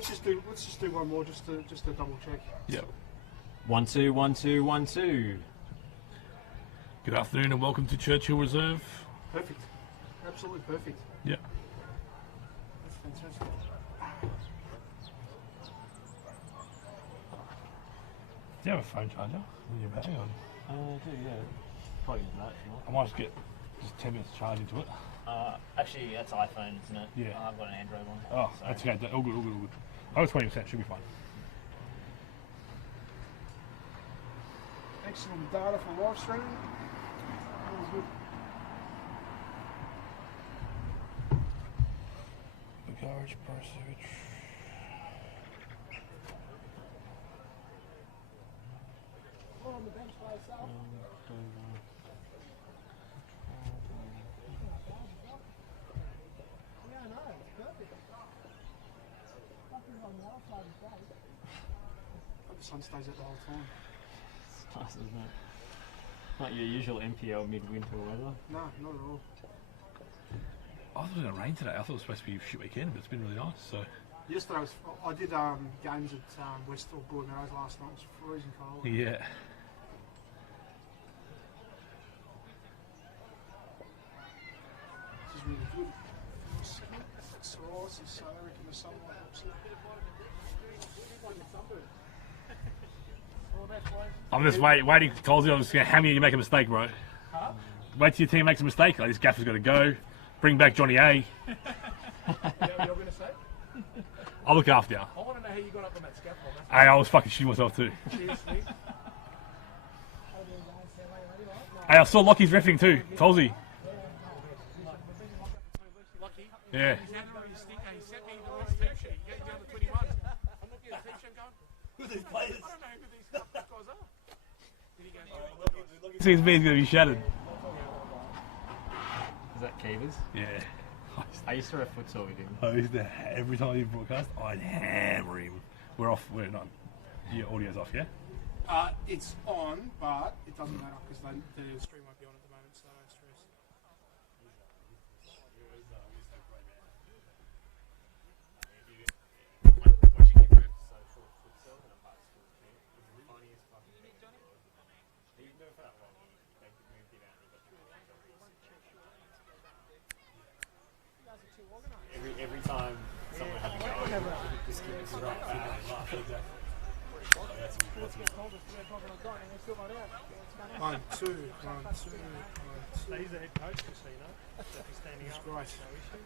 Let's just do one more just to double check. Yep. 1 2 1 2 1 2. Good afternoon and welcome to Churchill Reserve. Perfect. Absolutely perfect. Yep. That's fantastic. Do you have a phone charger in your bag? I do, yeah. Probably use that. I might just get 10 minutes charge into it. Actually, that's iPhone, isn't it? Yeah. I've got an Android one. Oh, so. That's okay. All good, all good, all good. I was 20%, should be fine. Excellent data for live streaming. That was good. The garage passage. On the bench by itself. Yeah, no, it's perfect. Nothing on the outside is great. But the sun stays out the whole time. It's nice, isn't it? Not your usual NPL midwinter weather. No, not at all. I thought it was going to rain today. I thought it was supposed to be a shit weekend, but it's been really nice. So Yesterday I did games at Westall Broadmeadows last night. It was freezing cold. yeah. This is really good. Psoriasis, so I reckon the sunlight helps it. I'm just waiting. Colsey, I'm just going to hammer you make a mistake, bro. Huh? Wait till your team makes a mistake. Like, this gaffer's got to go. Bring back Johnny A. Is that what you're going to say? I'll look after you. I want to know how you got up on that scaffold. Hey, I was fucking shitting myself too. Cheers, Steve. Hey, I saw Lockie's riffing too. Colsey. Yeah. He's had it on his sticker. He sent me the last team sheet. He gave down the 21. I'm looking at the team sheet going, Who are these players? I don't know who these guys are. Did he go, Seems me is going to be shattered. Is that Keevers? Yeah. I used to ref futsal with him. I used to, every time you broadcast, I'd hammer him. We're off. We're not. Your audio's off, yeah? it's on, but it doesn't matter because the stream won't be on at the moment, so no stress. Every time someone had to go, just keep it right back. 1 2 1 2 1 2. He's the head coach, Christina. He's standing That's up. great. No issue.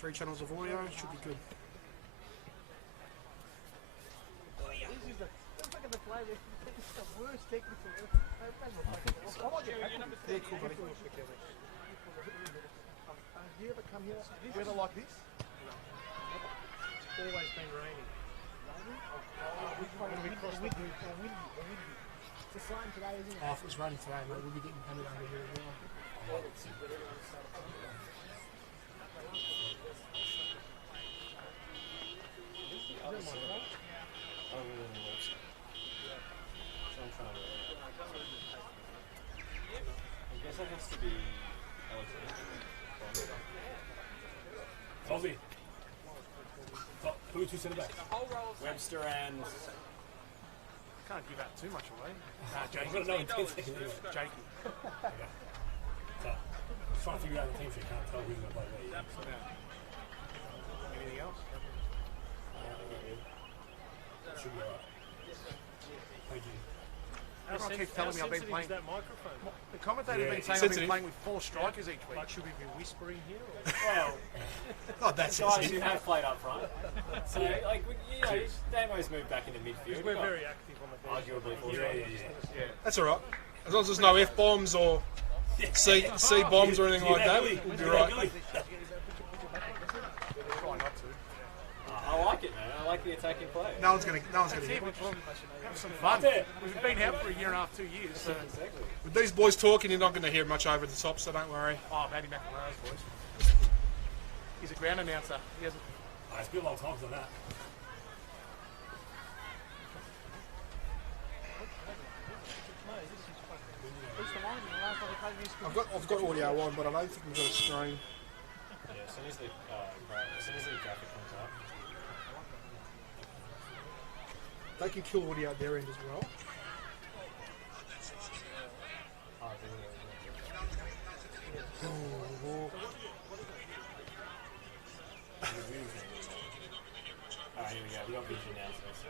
3 channels of audio should be good. Yeah, cool, buddy. You ever come here? Weather like this? It's always been raining. It's the same today, isn't it? Oh, if it was raining today, mate, we'd be getting hammered over here as well. I guess it has to be Colsey. Who are 2 centre backs? Webster and Can't give out too much away. I've got to know intensity. Jakey. Okay. So, trying to figure out the team so you can't tell who's going to play where. Anything else? Should be alright. Thank you. Everyone keeps telling me I've been playing. That microphone. The commentator's been saying I've been playing with 4 strikers each week. Like, should we be whispering here? Or? well, God, that's guys who have played up front. So, like, you know, Damo's moved back into midfield. We're very active on the bench. Arguably, Yeah. That's all right. As long as there's no F bombs or C bombs or anything like that, we'll be right. I like it, man. I like the attacking play. No one's gonna hit. Have some fun. We've been out for a year and a half, 2 years. So. With these boys talking, you're not going to hear much over the top, so don't worry. Oh, Matty McNamara's voice. He's a ground announcer. He hasn't. It's been a long time since that. I've got audio on, but I don't think we've got a screen. Yeah, as soon as the graphic comes up. They can kill Woody out their end as well. Alright, here we go. We got vision now, so.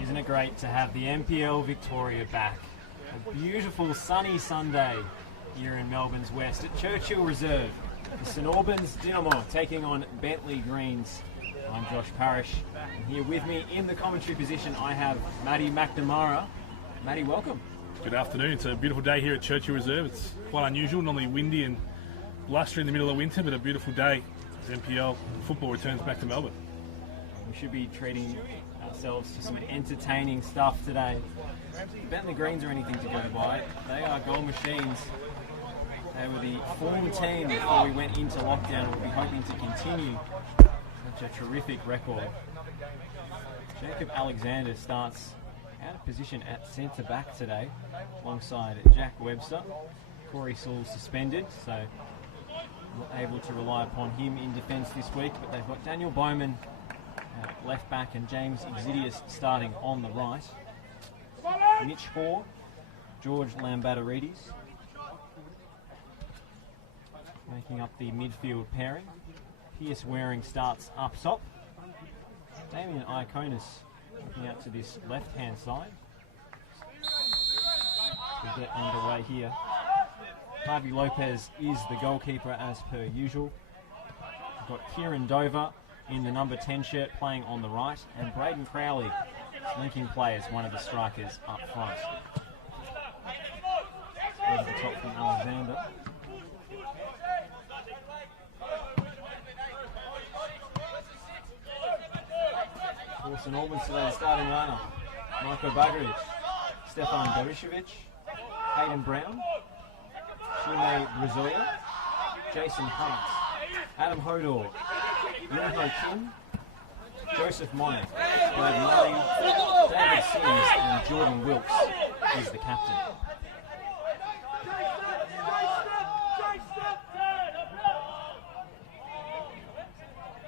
Isn't it great to have the NPL Victoria back? A beautiful sunny Sunday here in Melbourne's West at Churchill Reserve. The St Albans Dynamo taking on Bentleigh Greens. I'm Josh Parrish, and here with me in the commentary position I have Matty McNamara. Matty, welcome. Good afternoon. It's a beautiful day here at Churchill Reserve. It's quite unusual, normally windy and blustery in the middle of winter, but a beautiful day as NPL football returns back to Melbourne. We should be treating ourselves to some entertaining stuff today. Bentleigh Greens are anything to go by. They are goal machines. They were the form team before we went into lockdown. We'll be hoping to continue such a terrific record. Jacob Alexander starts out of position at centre back today, alongside Jack Webster. Corey Sewell's suspended, so not able to rely upon him in defence this week. But they've got Daniel Bowman left back and James Exidius starting on the right. Mitch Hoare, George Lambadaridis making up the midfield pairing. Pierce Waring starts up top. Damien Iaconis looking out to this left-hand side. We get underway here. Harvey Lopez is the goalkeeper as per usual. We've got Kieran Dover in the number 10 shirt playing on the right, and Braden Crowley linking play as one of the strikers up front. Over the top from Alexander. St Albans today starting lineup. Marko Bagaric, Stefan Gorišević, Hayden Brown, Shime Brazoya, Jason Hart, Adam Hodor, Yunho Kim, Joseph Monac, Brad Murray, David Sims and Jordan Wilkes is the captain.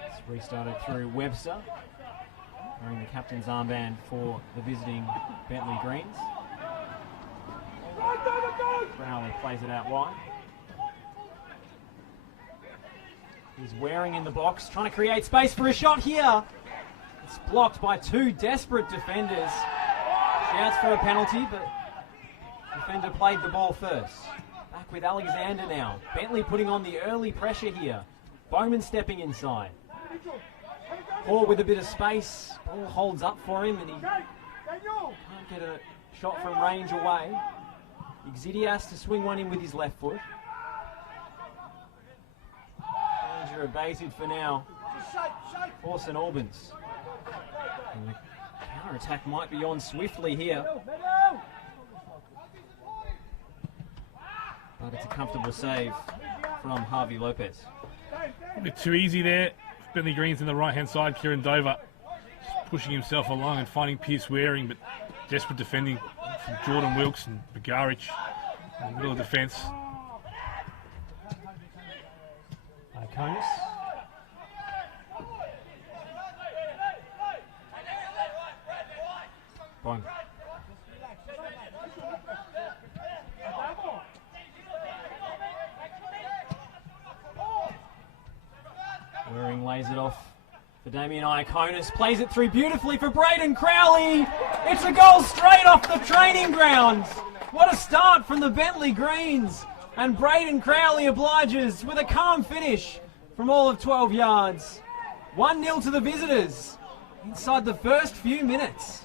It's restarted through Webster, wearing the captain's armband for the visiting Bentleigh Greens. Crowley plays it out wide. He's Waring in the box, trying to create space for a shot here. It's blocked by two desperate defenders. Shouts for a penalty, but defender played the ball first. Back with Alexander now. Bentley putting on the early pressure here. Bowman stepping inside. Hoare with a bit of space. Ball holds up for him and he can't get a shot from range away. Exidius to swing one in with his left foot. Danger abated for now for St Albans. And the counter-attack might be on swiftly here. But it's a comfortable save from Harvey Lopez. A bit too easy there. Bentleigh Greens in the right-hand side. Kieran Dover just pushing himself along and finding Pierce Waring, but desperate defending from Jordan Wilkes and Bagaric in the middle of defence. Iaconis. for Damien Iaconis. Plays it through beautifully for Braden Crowley. It's a goal straight off the training ground. What a start from the Bentley Greens. And Braden Crowley obliges with a calm finish from all of 12 yards. 1-0 to the visitors inside the first few minutes.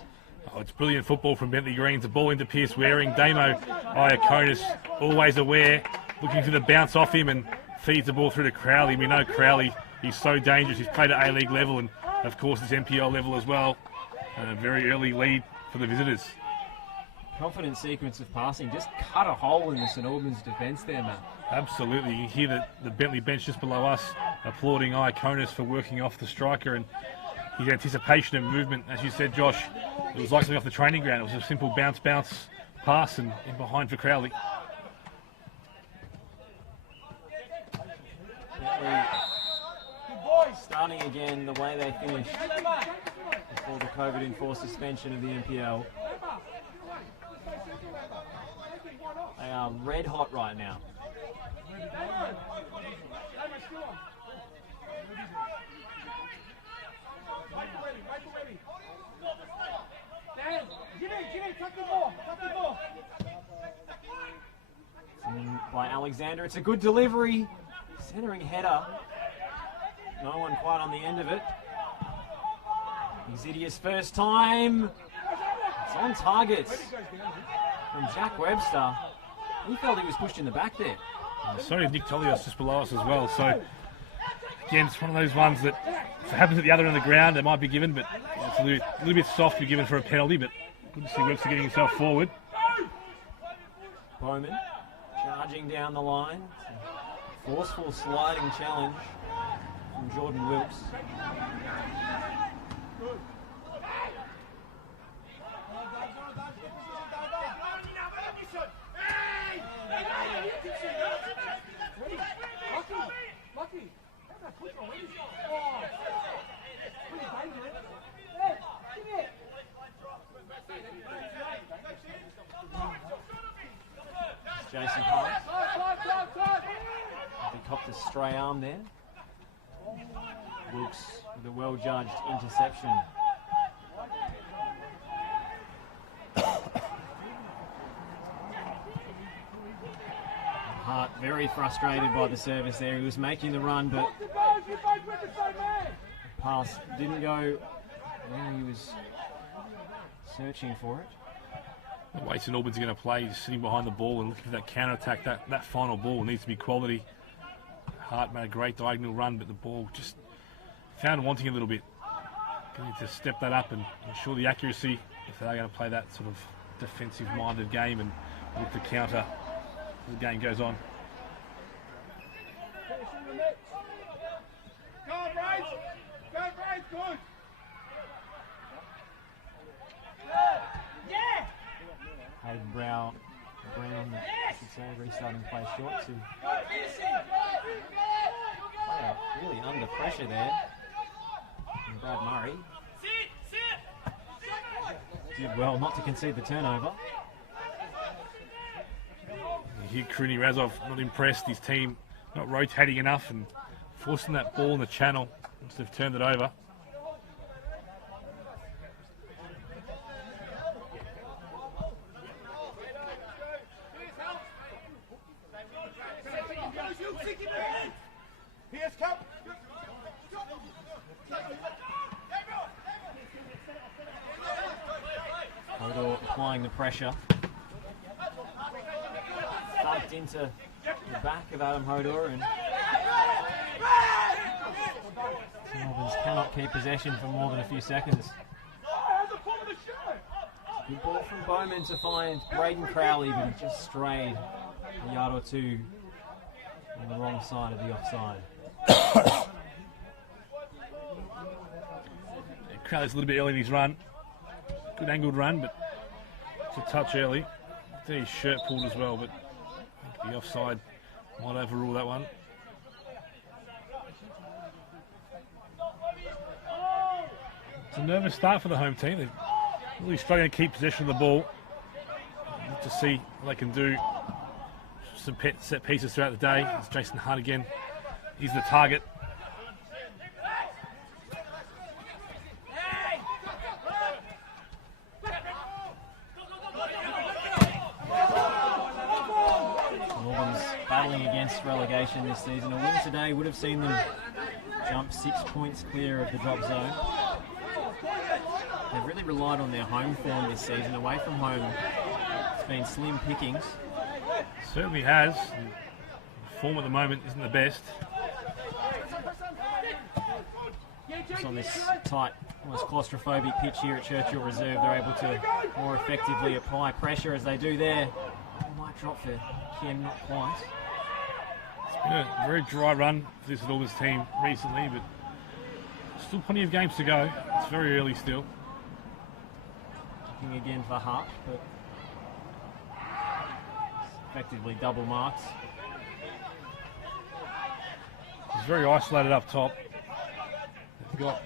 Oh, it's brilliant football from Bentley Greens. The ball into Pierce Waring. Damo Iaconis always aware, looking for the bounce off him and feeds the ball through to Crowley. We know Crowley, he's so dangerous. He's played at A-League level and, of course, it's NPL level as well. And a very early lead for the visitors. Confident sequence of passing. Just cut a hole in the St Albans defence there, Matt. Absolutely. You can hear the Bentley bench just below us applauding Iaconis for working off the striker and his anticipation and movement. As you said, Josh, it was like something off the training ground. It was a simple bounce pass and in behind for Crowley. Starting again the way they finished before the COVID-enforced suspension of the NPL. They are red hot right now. By Alexander, it's a good delivery. Centering header. No one quite on the end of it. Exidius first time. It's on target from Jack Webster. He felt he was pushed in the back there. Sorry, Nick Tolios just below us as well. So, again, it's one of those ones that if it happens at the other end of the ground, it might be given, but it's a little bit soft to be given for a penalty, but good to see Webster getting himself forward. Bowman charging down the line. Forceful sliding challenge from Jordan Wilkes. Jason Hart. He copped a stray arm there. Wilkes with a well-judged interception. Hart very frustrated by the service there. He was making the run, but the pass didn't go where he was searching for it. The way St Albans are going to play, just sitting behind the ball and looking for that counter-attack. That final ball needs to be quality. Hart made a great diagonal run, but the ball just found wanting a little bit. They need to step that up and ensure the accuracy if they are going to play that sort of defensive-minded game and look to counter as the game goes on. Hayden Brown, I should say, restarting play short to really under pressure there. And Brad Murray did well not to concede the turnover. You hear Kruni Razov not impressed, his team not rotating enough and forcing that ball in the channel once they've turned it over. Hodor applying the pressure. Thumped into the back of Adam Hodor, and St Albans cannot keep possession for more than a few seconds. Good ball from Bowman to find Braden Crowley, but he just strayed a yard or two on the wrong side of the offside. Crowley's a little bit early in his run. Good angled run, but it's a touch early. I think his shirt pulled as well, but I think the offside might overrule that one. It's a nervous start for the home team. They're really struggling to keep possession of the ball. Need to see what they can do. Some set pieces throughout the day. It's Jason Hart again. He's the target. situation this season. A win today would have seen them jump 6 points clear of the drop zone. They've really relied on their home form this season. Away from home, it's been slim pickings. Certainly has. Form at the moment isn't the best. Just on this tight, almost claustrophobic pitch here at Churchill Reserve, they're able to more effectively apply pressure as they do there. Might drop for Kim, not quite. It's been a very dry run for this Albans team recently, but still plenty of games to go. It's very early still. Looking again for Hart, but effectively double marks. He's very isolated up top. They've got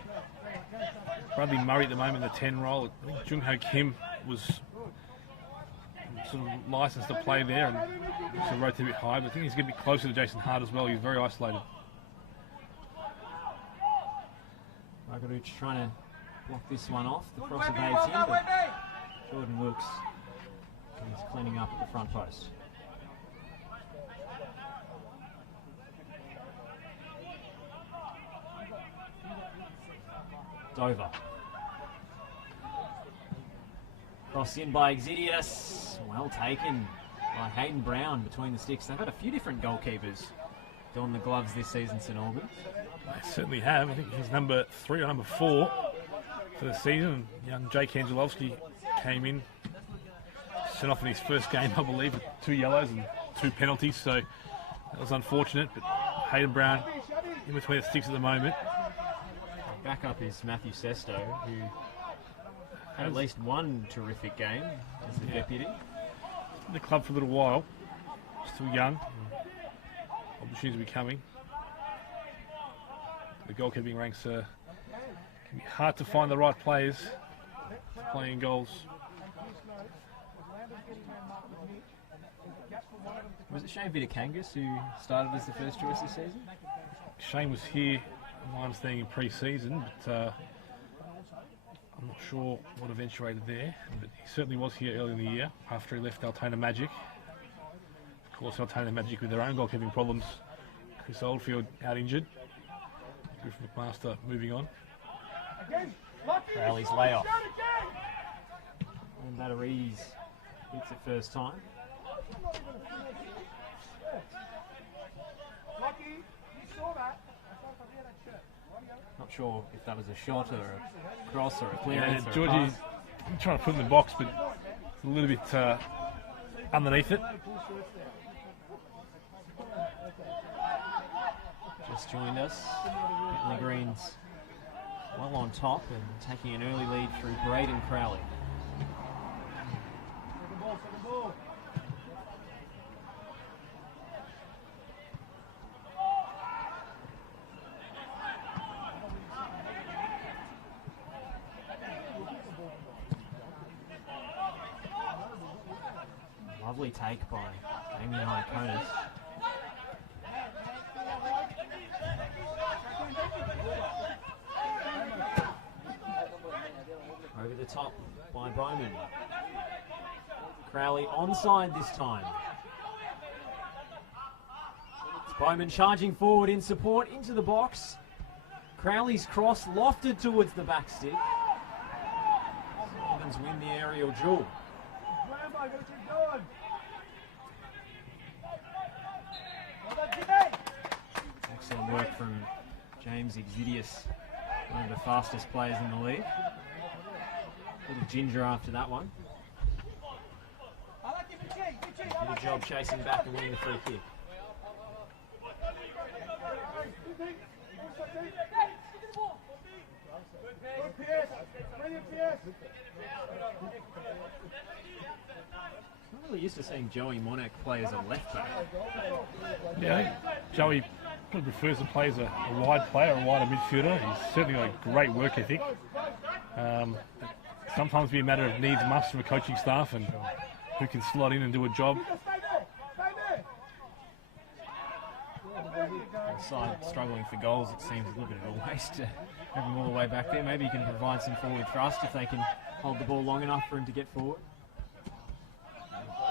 Bradley Murray at the moment in the 10 role. I think Jung Ho Kim was sort of licensed to play there and sort of rotate a bit high, but I think he's getting a bit closer to Jason Hart as well. He's very isolated. Margaruch trying to block this one off. The cross evades him, but Jordan Wilkes is cleaning up at the front post. Dover. Cross in by Exidius. Well taken by Hayden Brown between the sticks. They've had a few different goalkeepers don the gloves this season, St Albans. They certainly have. I think he's number 3 or number 4 for the season. Young Jake Angelovski came in, sent off in his first game, I believe, with 2 yellows and 2 penalties, so that was unfortunate. But Hayden Brown in between the sticks at the moment. Backup is Matthew Sesto, who had at least one terrific game as the deputy. In the club for a little while, still young. Opportunities will be coming. The goalkeeping ranks can be hard to find the right players for playing goals. Was it Shane Vitakangas who started as the first choice this season? Shane was here, my understanding, in pre-season, but I'm not sure what eventuated there. But he certainly was here early in the year after he left Altona Magic. Of course, Altona Magic with their own goalkeeping problems. Chris Oldfield out injured. Griffin McMaster moving on. Crowley's layoff. And Batteries hits it first time. Not sure if that was a shot or a cross or a clearance or a Georgie pass. trying to put it in the box, but it's a little bit underneath it. Just joined us. Bentley Greens well on top and taking an early lead through Braden Crowley. Lovely take by Damien Iaconis. Over the top by Bowman. Crowley onside this time. Bowman charging forward in support into the box. Crowley's cross lofted towards the back stick. Albans win the aerial duel. Excellent work from James Exidius, one of the fastest players in the league. Little ginger after that one. Did a job chasing back and winning the free kick. I'm not really used to seeing Joey Monac play as a left back. Yeah, I think Joey probably prefers to play as a wide player, a wider midfielder. He's certainly got a great work ethic. Sometimes be a matter of needs must from a coaching staff and who can slot in and do a job. Side struggling for goals, it seems a little bit of a waste to have him all the way back there. Maybe you can provide some forward thrust if they can hold the ball long enough for him to get forward.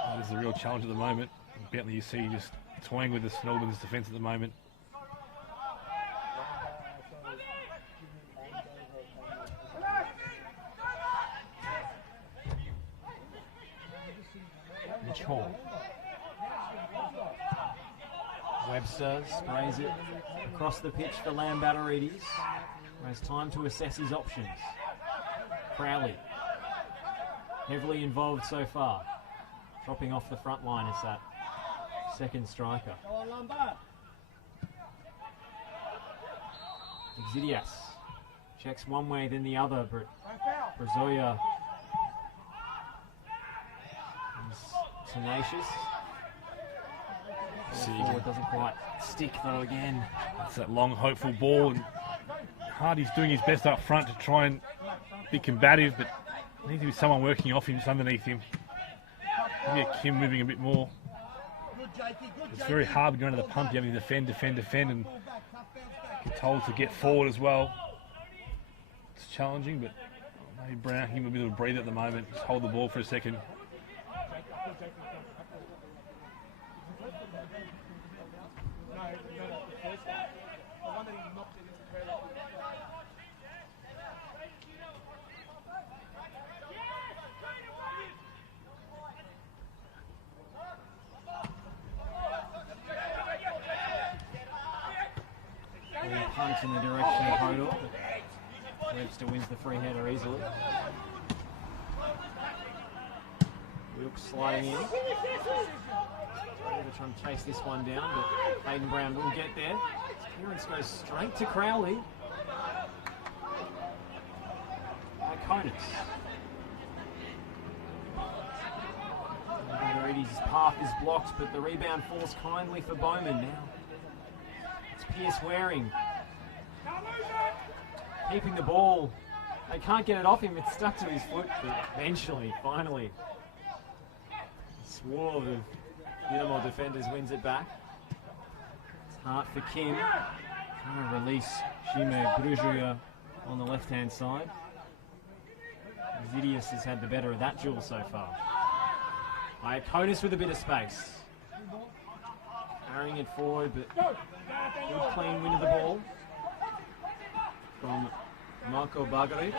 That is the real challenge at the moment. Bentley, you see, just toying with the Albans defence at the moment. Mitch Hall. Webster sprays it across the pitch for Lambatterides, who has time to assess his options. Crowley, heavily involved so far, dropping off the front line as that second striker. Exidias checks one way then the other, but Brazoya is tenacious. Forward doesn't quite stick though again. It's that long, hopeful ball, and Hardy's doing his best up front to try and be combative, but there needs to be someone working off him, just underneath him. Maybe a Kim moving a bit more. It's very hard going to the pump. You have to defend, and get told to get forward as well. It's challenging, but maybe Brown can give him a bit of a breather at the moment. Just hold the ball for a second. Punt in the direction of Hodor, but Webster wins the free header easily. Wilkes sliding in. We're trying to chase this one down, but Hayden Brown will get there. Clearance goes straight to Crowley. Iconis. Lambatterides' path is blocked, but the rebound falls kindly for Bowman now. It's Pierce Waring keeping the ball. They can't get it off him, it's stuck to his foot, but eventually, finally, a swarm of Dinamo defenders wins it back. It's Hart for Kim. Trying to release Shime Brujuya on the left-hand side. Exidias has had the better of that duel so far. Iaconis with a bit of space. Carrying it forward, but good clean win of the ball from Marko Bagaric.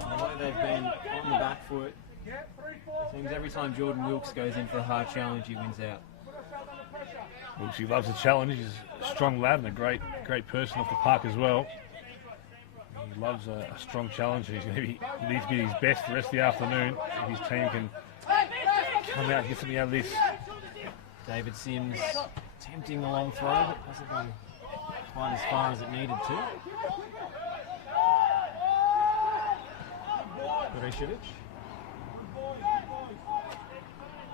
Although they've been on the back foot, it seems every time Jordan Wilkes goes in for a hard challenge, he wins out. Wilkes, he loves the challenge. He's a strong lad and a great person off the park as well. He loves a strong challenge, and he needs to be his best the rest of the afternoon if his team can come out and get something out of this. David Sims attempting the long throw, but doesn't go quite as far as it needed to. Berešić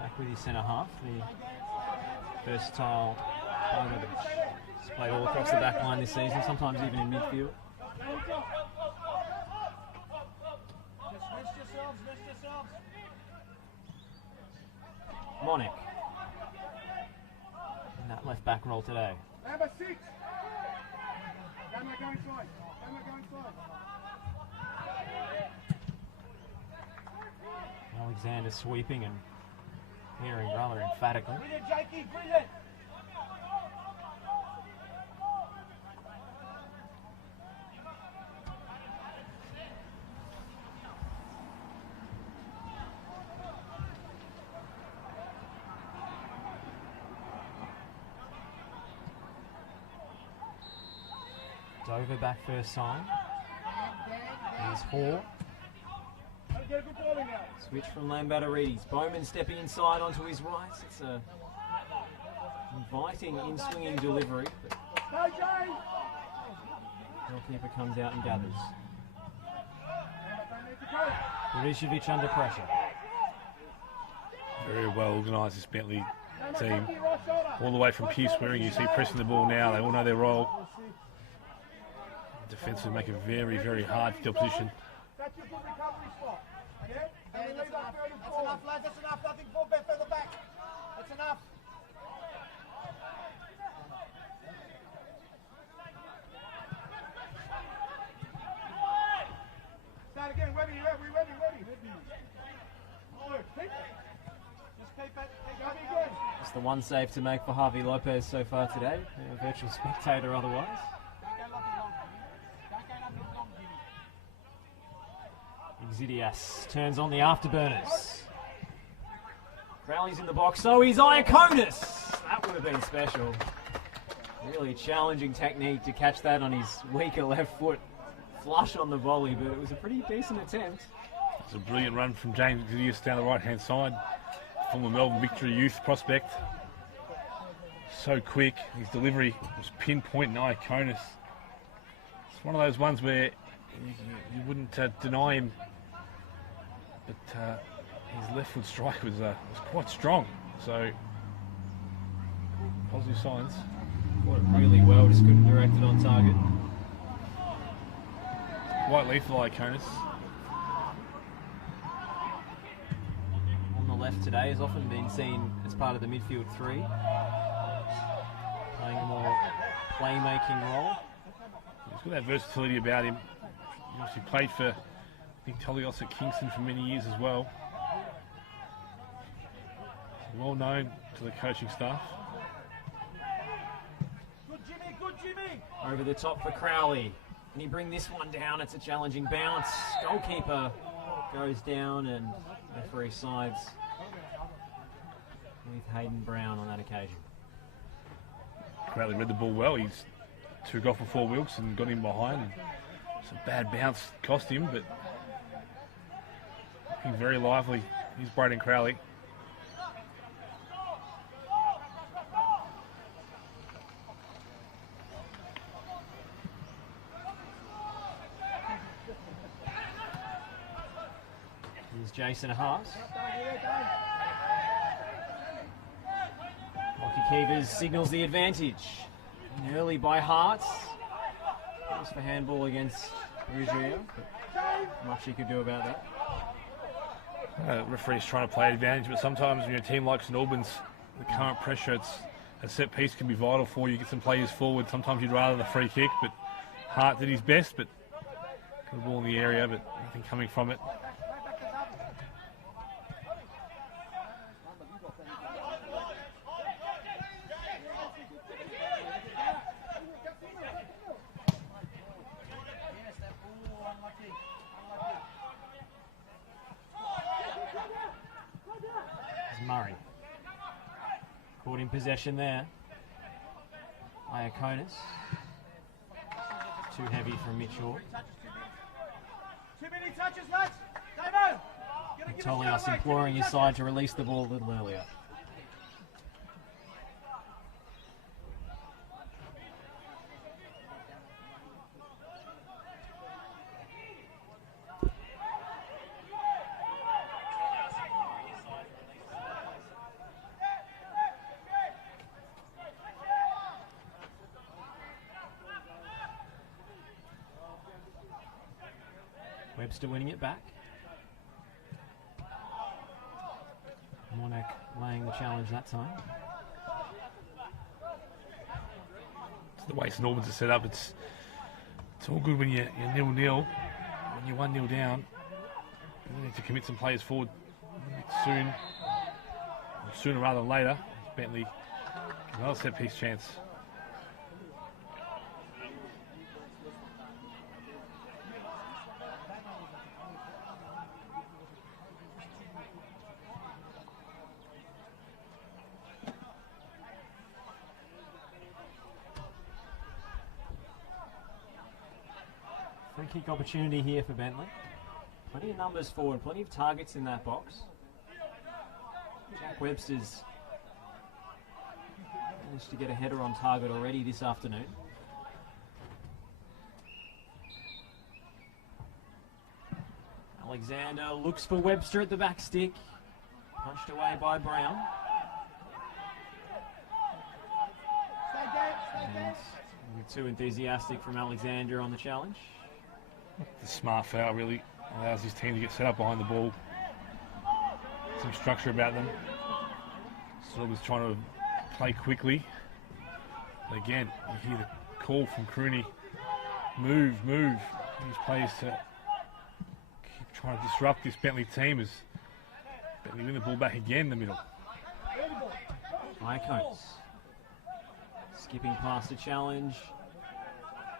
back with his centre half, the versatile player that's played all across the back line this season, sometimes even in midfield. Monic in that left back role today. Number 6. Go inside. Alexander sweeping and clearing rather emphatically. Brilliant, Jakey, brilliant. Dover back first sign. Here's Hall. Switch from Lambatterides. Bowman stepping inside onto his right. It's a inviting in-swinging delivery. But goalkeeper comes out and gathers. Berešić under pressure. Very well organised, this Bentley team. All the way from Pierce Waring, you see pressing the ball now. They all know their role. Defence will make it very, very hard for the opposition. That's a good recovery spot. Yeah? That's enough, lads. That's enough. Nothing further back. That's enough. the one save to make for Javi Lopez so far today. A virtual spectator otherwise. Exidias turns on the afterburners. Crowley's in the box, so he's Iaconis. That would have been special. Really challenging technique to catch that on his weaker left foot. Flush on the volley, but it was a pretty decent attempt. It's a brilliant run from James Exidias down the right-hand side. Former Melbourne Victory youth prospect. So quick. His delivery was pinpoint Iaconis. It's one of those ones where you wouldn't deny him, but his left foot strike was quite strong. So positive signs. Caught it really well, just couldn't direct it on target. Quite lethal, Iaconis. On the left today has often been seen as part of the midfield three, playing a more playmaking role. He's got that versatility about him. He obviously played for, I think, Tolios at Kingston for many years as well. He's well known to the coaching staff. Over the top for Crowley. Can he bring this one down? It's a challenging bounce. Goalkeeper goes down and referee sides with Hayden Brown on that occasion. Crowley read the ball well. He's took off before Wilkes and got him behind. It's a bad bounce cost him, but looking very lively. He's Braden Crowley. Here's Jason Haas. Lockie Keevers signals the advantage. And early by Hart. Goes for handball against Ruggiero, but much he could do about that. Referee's trying to play advantage, but sometimes when your team like St Albans, the current pressure, a set piece can be vital for you. Get some players forward. Sometimes you'd rather the free kick, but Hart did his best, but got the ball in the area, but nothing coming from it. Murray. Caught in possession there. Iaconis. Too heavy for Mitchell. Too many touches, lads. Damo! Tolios imploring his side to release the ball a little earlier. Webster winning it back. Monac laying the challenge that time. It's the way St Albans are set up. It's all good when you're 0-0. When you're 1-0 down, you need to commit some players forward soon, or sooner rather than later. Bentley, another set piece chance. Free kick opportunity here for Bentley. Plenty of numbers forward, plenty of targets in that box. Jack Webster's managed to get a header on target already this afternoon. Alexander looks for Webster at the back stick. Punched away by Brown. And too enthusiastic from Alexander on the challenge. The smart foul really allows his team to get set up behind the ball. Some structure about them. Sort of trying to play quickly. But again, you hear the call from Crooney. Move. These players to keep trying to disrupt this Bentley team as Bentley win the ball back again in the middle. Iaconis. Skipping past a challenge.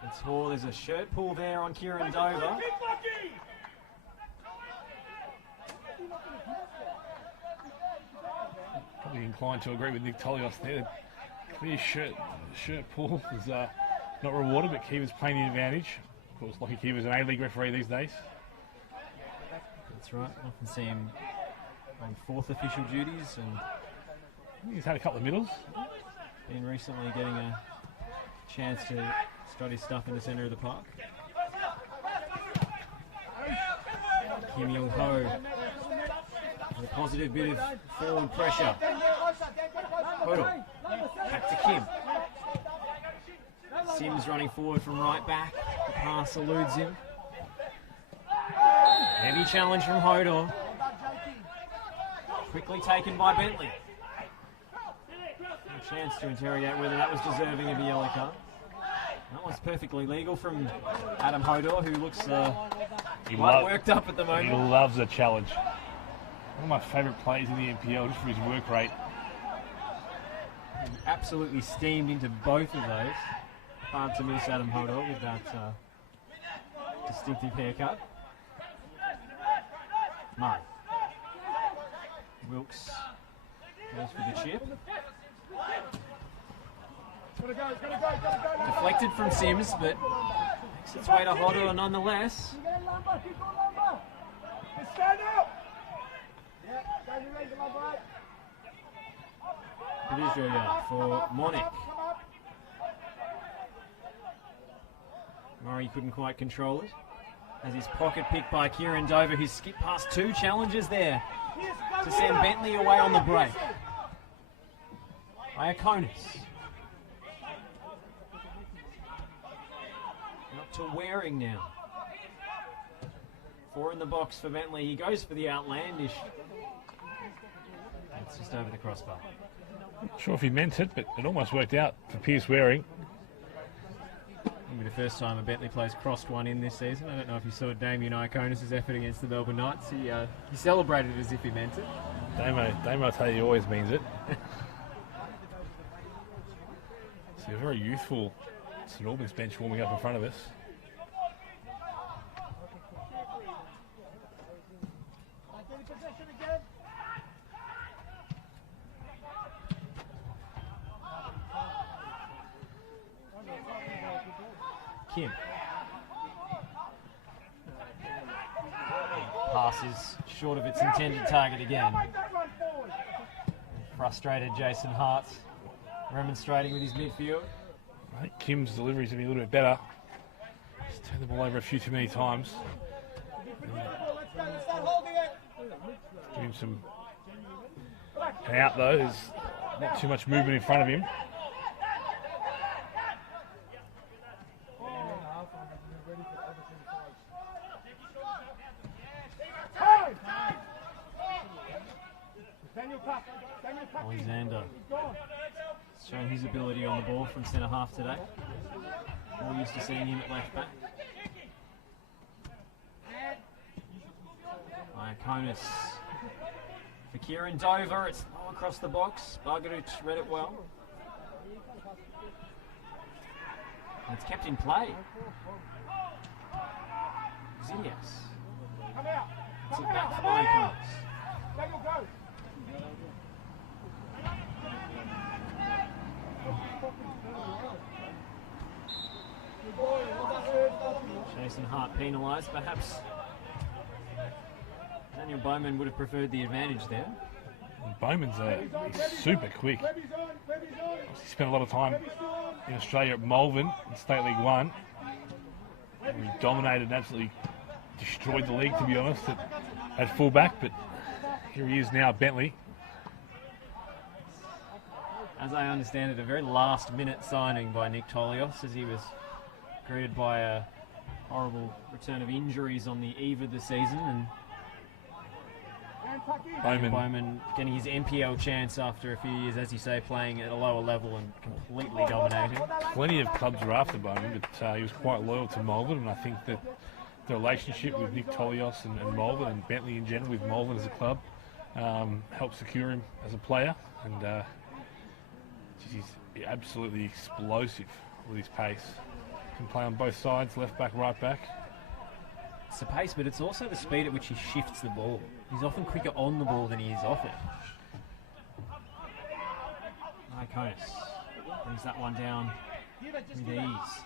It's Hall. There's a shirt pull there on Kieran Dover. Probably inclined to agree with Nick Tolios there. Clear shirt pull was not rewarded, but Kiva's playing the advantage. Of course, Lockie Kiva's an A-League referee these days. That's right. Often see him on fourth official duties, and He's had a couple of middles. been recently getting a chance to strut his stuff in the centre of the park. Kim Young-ho with a positive bit of forward pressure. Hodel, back to Kim. Sims running forward from right back. The pass eludes him. Heavy challenge from Hodel. Quickly taken by Bentley. A chance to interrogate whether that was deserving of a yellow card. That was perfectly legal from Adam Hodor, who looks quite worked up at the moment. He loves a challenge. One of my favourite players in the NPL, just for his work rate. He absolutely steamed into both of those. Hard to miss Adam Hodor with that distinctive haircut. Murray. Wilkes goes for the chip. Deflected from Sims, but makes its way to Hodor nonetheless. Divisioya for Monic. Murray couldn't quite control it. As his pocket picked by Kieran Dover, who skipped past two challenges there to send Bentley away on the break. Iaconis. Up to Waring now. 4 in the box for Bentley. He goes for the outlandish. It's just over the crossbar. Not sure if he meant it, but it almost worked out for Pierce Waring. It'll be the first time a Bentley player's crossed one in this season. I don't know if you saw Damien Iaconis' effort against the Melbourne Knights. He celebrated as if he meant it. Damo, I tell you, always means it. See a very youthful St Albans bench warming up in front of us. Kim. Passes short of its intended target again. Frustrated Jason Hart, remonstrating with his midfield. I think Kim's delivery's going to be a little bit better. He's turned the ball over a few too many times. Give him some... And out though, there's not too much movement in front of him. Alexander showing his ability on the ball from centre half today. We're used to seeing him at left back. Iaconis for Kieran Dover. It's all across the box. Bargaruch read it well. And it's kept in play. Zinnias. It's it back for Iaconis. Jason Hart penalised, perhaps Daniel Bowman would have preferred the advantage there. Bowman's he's super quick. He spent a lot of time in Australia at Malvern in State League 1. Where he dominated and absolutely destroyed the league, to be honest, at fullback. But here he is now at Bentley. As I understand it, a very last-minute signing by Nick Tolios, as he was greeted by a horrible return of injuries on the eve of the season, and Bowman getting his NPL chance after a few years, as you say, playing at a lower level and completely dominating. Plenty of clubs were after Bowman, but he was quite loyal to Malvern, and I think that the relationship with Nick Tolios and Malvern, and Bentley in general with Malvern as a club, helped secure him as a player. And He's absolutely explosive with his pace. Can play on both sides, left back, right back. It's the pace, but it's also the speed at which he shifts the ball. He's often quicker on the ball than he is off it. Iconis brings that one down with ease.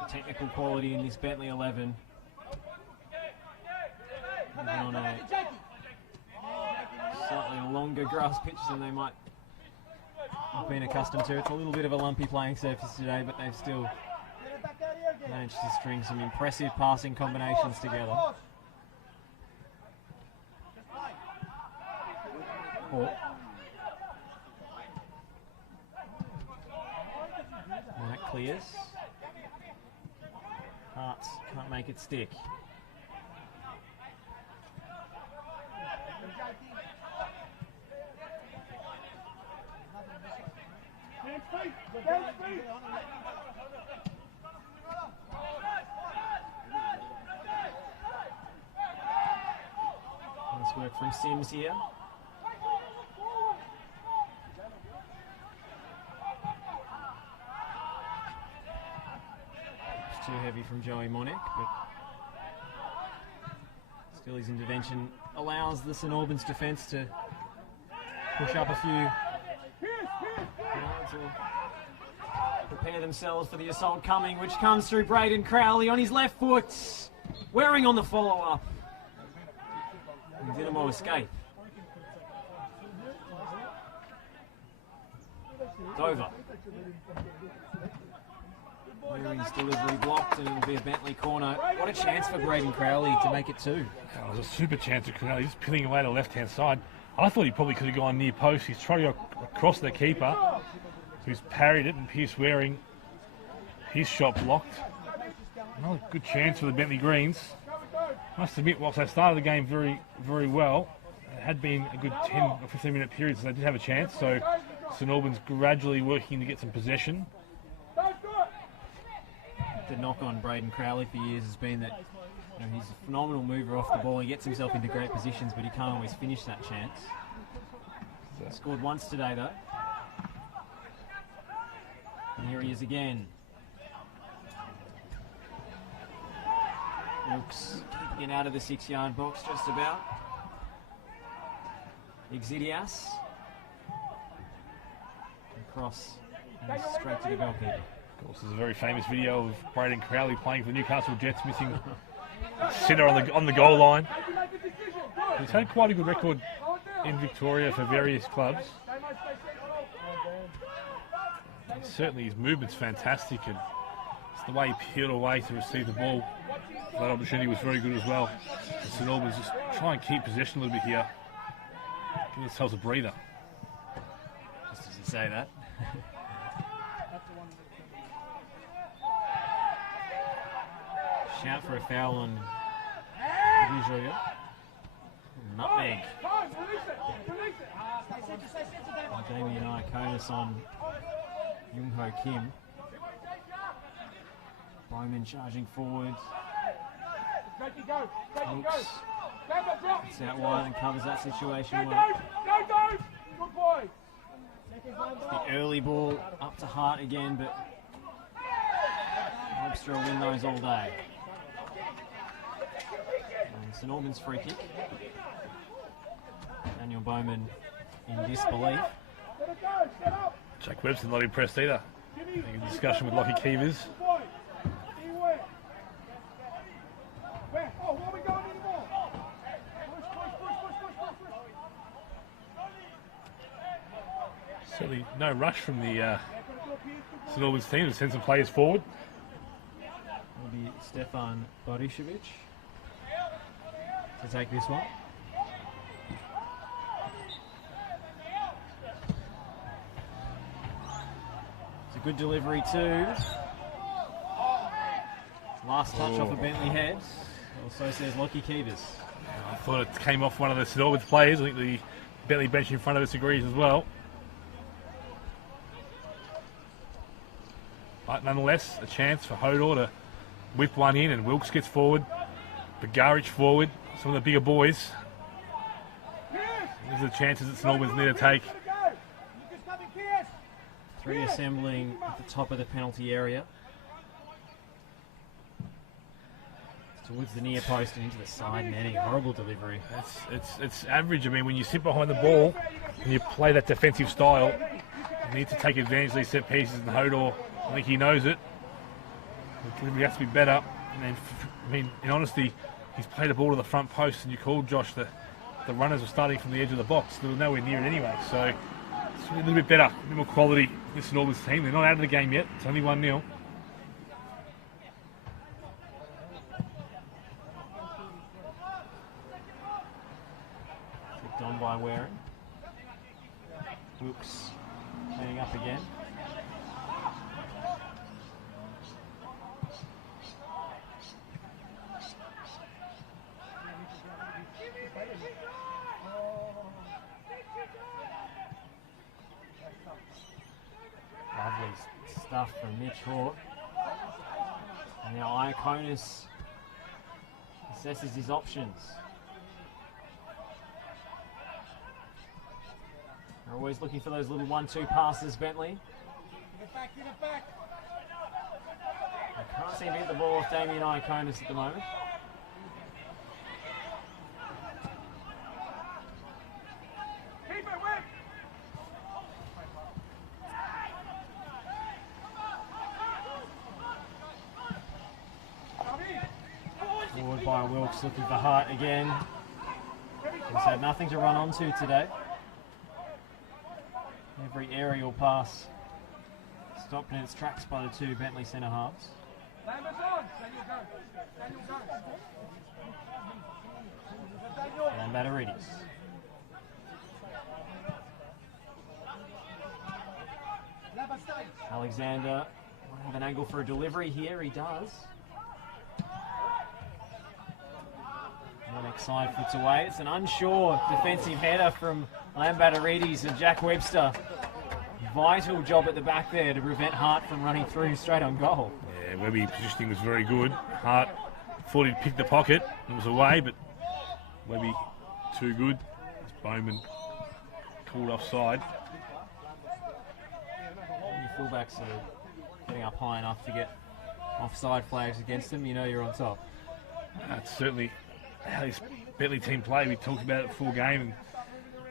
The technical quality in this Bentley 11. Moving on a slightly longer grass pitch than they might have been accustomed to. It's a little bit of a lumpy playing surface today, but they've still managed to string some impressive passing combinations together. Oh. And that clears. Hearts can't make it stick. Nice work from Sims here. It's too heavy from Joey Monic, but still his intervention allows the St Albans defence to push up a few yards or prepare themselves for the assault coming, which comes through Braden Crowley on his left foot, wearing on the follow-up. Dynamo escape. Dover. Mary's delivery blocked, and it'll be a Bentley corner. What a chance for Braden Crowley to make it two. That was a super chance of Crowley. He's pinning away to the left-hand side. I thought he probably could have gone near post. He's trying to go across the keeper, who's parried it, and Pierce Waring, his shot blocked. Another good chance for the Bentley Greens. Must admit, whilst they started the game very, very well, it had been a good 10 or 15 minute period, so they did have a chance. So St Albans gradually working to get some possession. The knock on Braden Crowley for years has been that he's a phenomenal mover off the ball. He gets himself into great positions, but he can't always finish that chance. Scored once today, though. And here he is again. Wilkes keeping it out of the 6-yard box just about. Exidias. Across and straight to the goalkeeper. Of course, there's a very famous video of Braden Crowley playing for the Newcastle Jets, missing centre on the goal line. He's had quite a good record in Victoria for various clubs. Certainly his movement's fantastic, and it's the way he peeled away to receive the ball. That opportunity was very good as well. And St Albans just try and keep possession a little bit here. Give themselves a breather. Just as you say that. Shout for a foul on Visual. Nutmeg. Damien Iconis on Jung-Ho Kim. Bowman charging forward. Looks. It's out wide and covers that situation well. The early ball up to Hart again, but Webster will win those all day. And St Albans free kick. Daniel Bowman in disbelief. Jack Webster not impressed either. Having a discussion with Lockie Keevers. Certainly no rush from the St Albans team to send some players forward. Will be Stefan Borishevic to take this one. It's a good delivery too. Last touch off a Bentley head. Or so says Lockie Keevers. I thought it came off one of the St Albans players. I think the Bentley bench in front of us agrees as well. But nonetheless, a chance for Hodor to whip one in, and Wilkes gets forward. Begaric forward. Some of the bigger boys. These are the chances that St Albans need to take. Reassembling at the top of the penalty area. Towards the near post and into the side netting. Horrible delivery. It's average. I mean, when you sit behind the ball and you play that defensive style, you need to take advantage of these set pieces, and Hodor, I think he knows it. The delivery has to be better. And then, I mean, in honesty, he's played a ball to the front post, and you called, Josh, the runners were starting from the edge of the box. They were nowhere near it anyway. So it's a little bit better, a bit more quality. This and all this team. They're not out of the game yet. It's only 1-0. On by Waring. Wilkes cleaning up again. Lovely stuff from Mitch Hort. And now Iaconis assesses his options. They're always looking for those little 1-2 passes, Bentley. Get it back. I can't seem to get the ball off Damien Iaconis at the moment. Keep it, Wick. Forward by Wilkes, looking for Hart again. He's had nothing to run onto today. Every aerial pass stopped in its tracks by the two Bentley centre halves. And Batteridis. Alexander might have an angle for a delivery here. He does. Next side foots away. It's an unsure defensive header from Batteridis and Jack Webster. Vital job at the back there to prevent Hart from running through straight on goal. Yeah, Webby's positioning was very good. Hart thought he'd pick the pocket. It was away, but Webby too good. It's Bowman called offside. When your fullbacks are getting up high enough to get offside flags against them, you know you're on top. That's certainly how this Bentley team play. We talked about it before game, and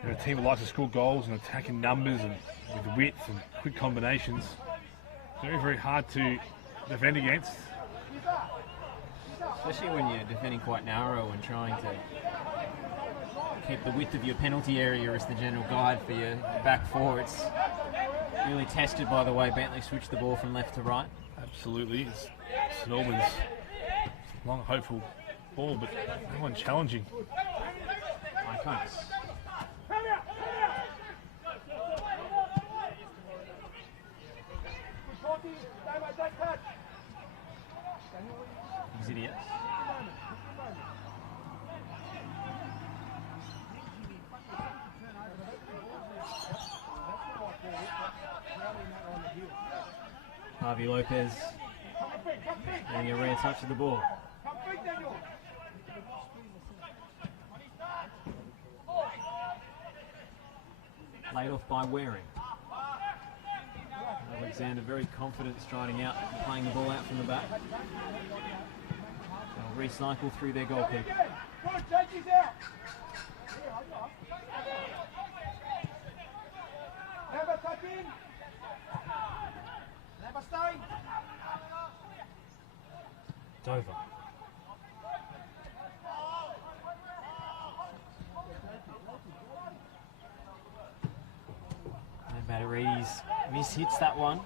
they're a team that likes to score goals and attacking numbers and with width and quick combinations. Very, very hard to defend against. Especially when you're defending quite narrow and trying to keep the width of your penalty area as the general guide for your back four. It's really tested by the way Bentley switched the ball from left to right. Absolutely. It's St Albans' long, hopeful ball, but no one challenging. Iaconis. Exidius. Harvey Lopez getting a rare touch of the ball. Laid off by Waring. Alexander very confident striding out and playing the ball out from the back. They'll recycle through their goalkeeper. Dover. And Batteridis mishits that one.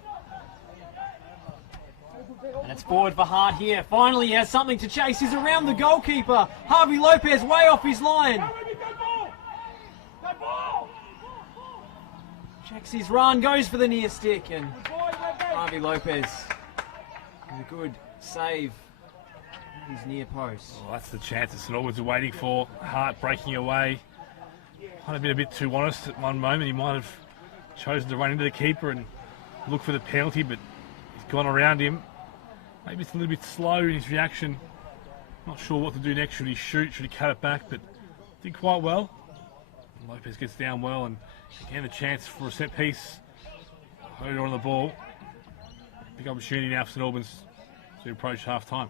And it's forward for Hart here. Finally he has something to chase. He's around the goalkeeper. Harvey Lopez way off his line. Checks his run, goes for the near stick, and Harvey Lopez with a good save. His near post. Well, that's the chance that St Albans are waiting for. Hart breaking away. Might have been a bit too honest at one moment. He might have chosen to run into the keeper and look for the penalty, but he's gone around him. Maybe it's a little bit slow in his reaction. Not sure what to do next. Should he shoot? Should he cut it back? But did quite well. Lopez gets down well, and again the chance for a set piece. Hodor on the ball. Big opportunity now for St Albans to approach half-time.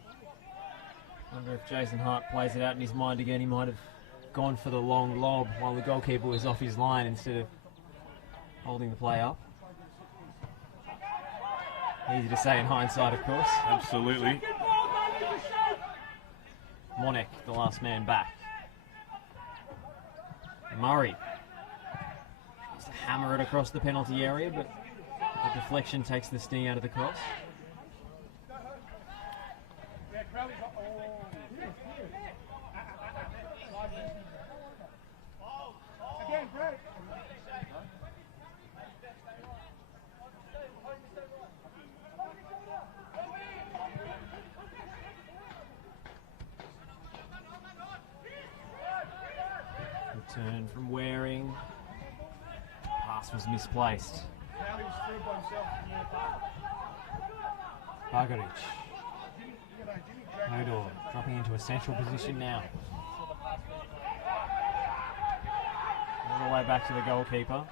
Wonder if Jason Hart plays it out in his mind again. He might have gone for the long lob while the goalkeeper was off his line instead of holding the play up. Easy to say in hindsight, of course. Absolutely. Monek, the last man back. Murray tries to hammer it across the penalty area, but the deflection takes the sting out of the cross. Return from Waring. Pass was misplaced. Bagaric. Hodor dropping into a central position now. All the way back to the goalkeeper.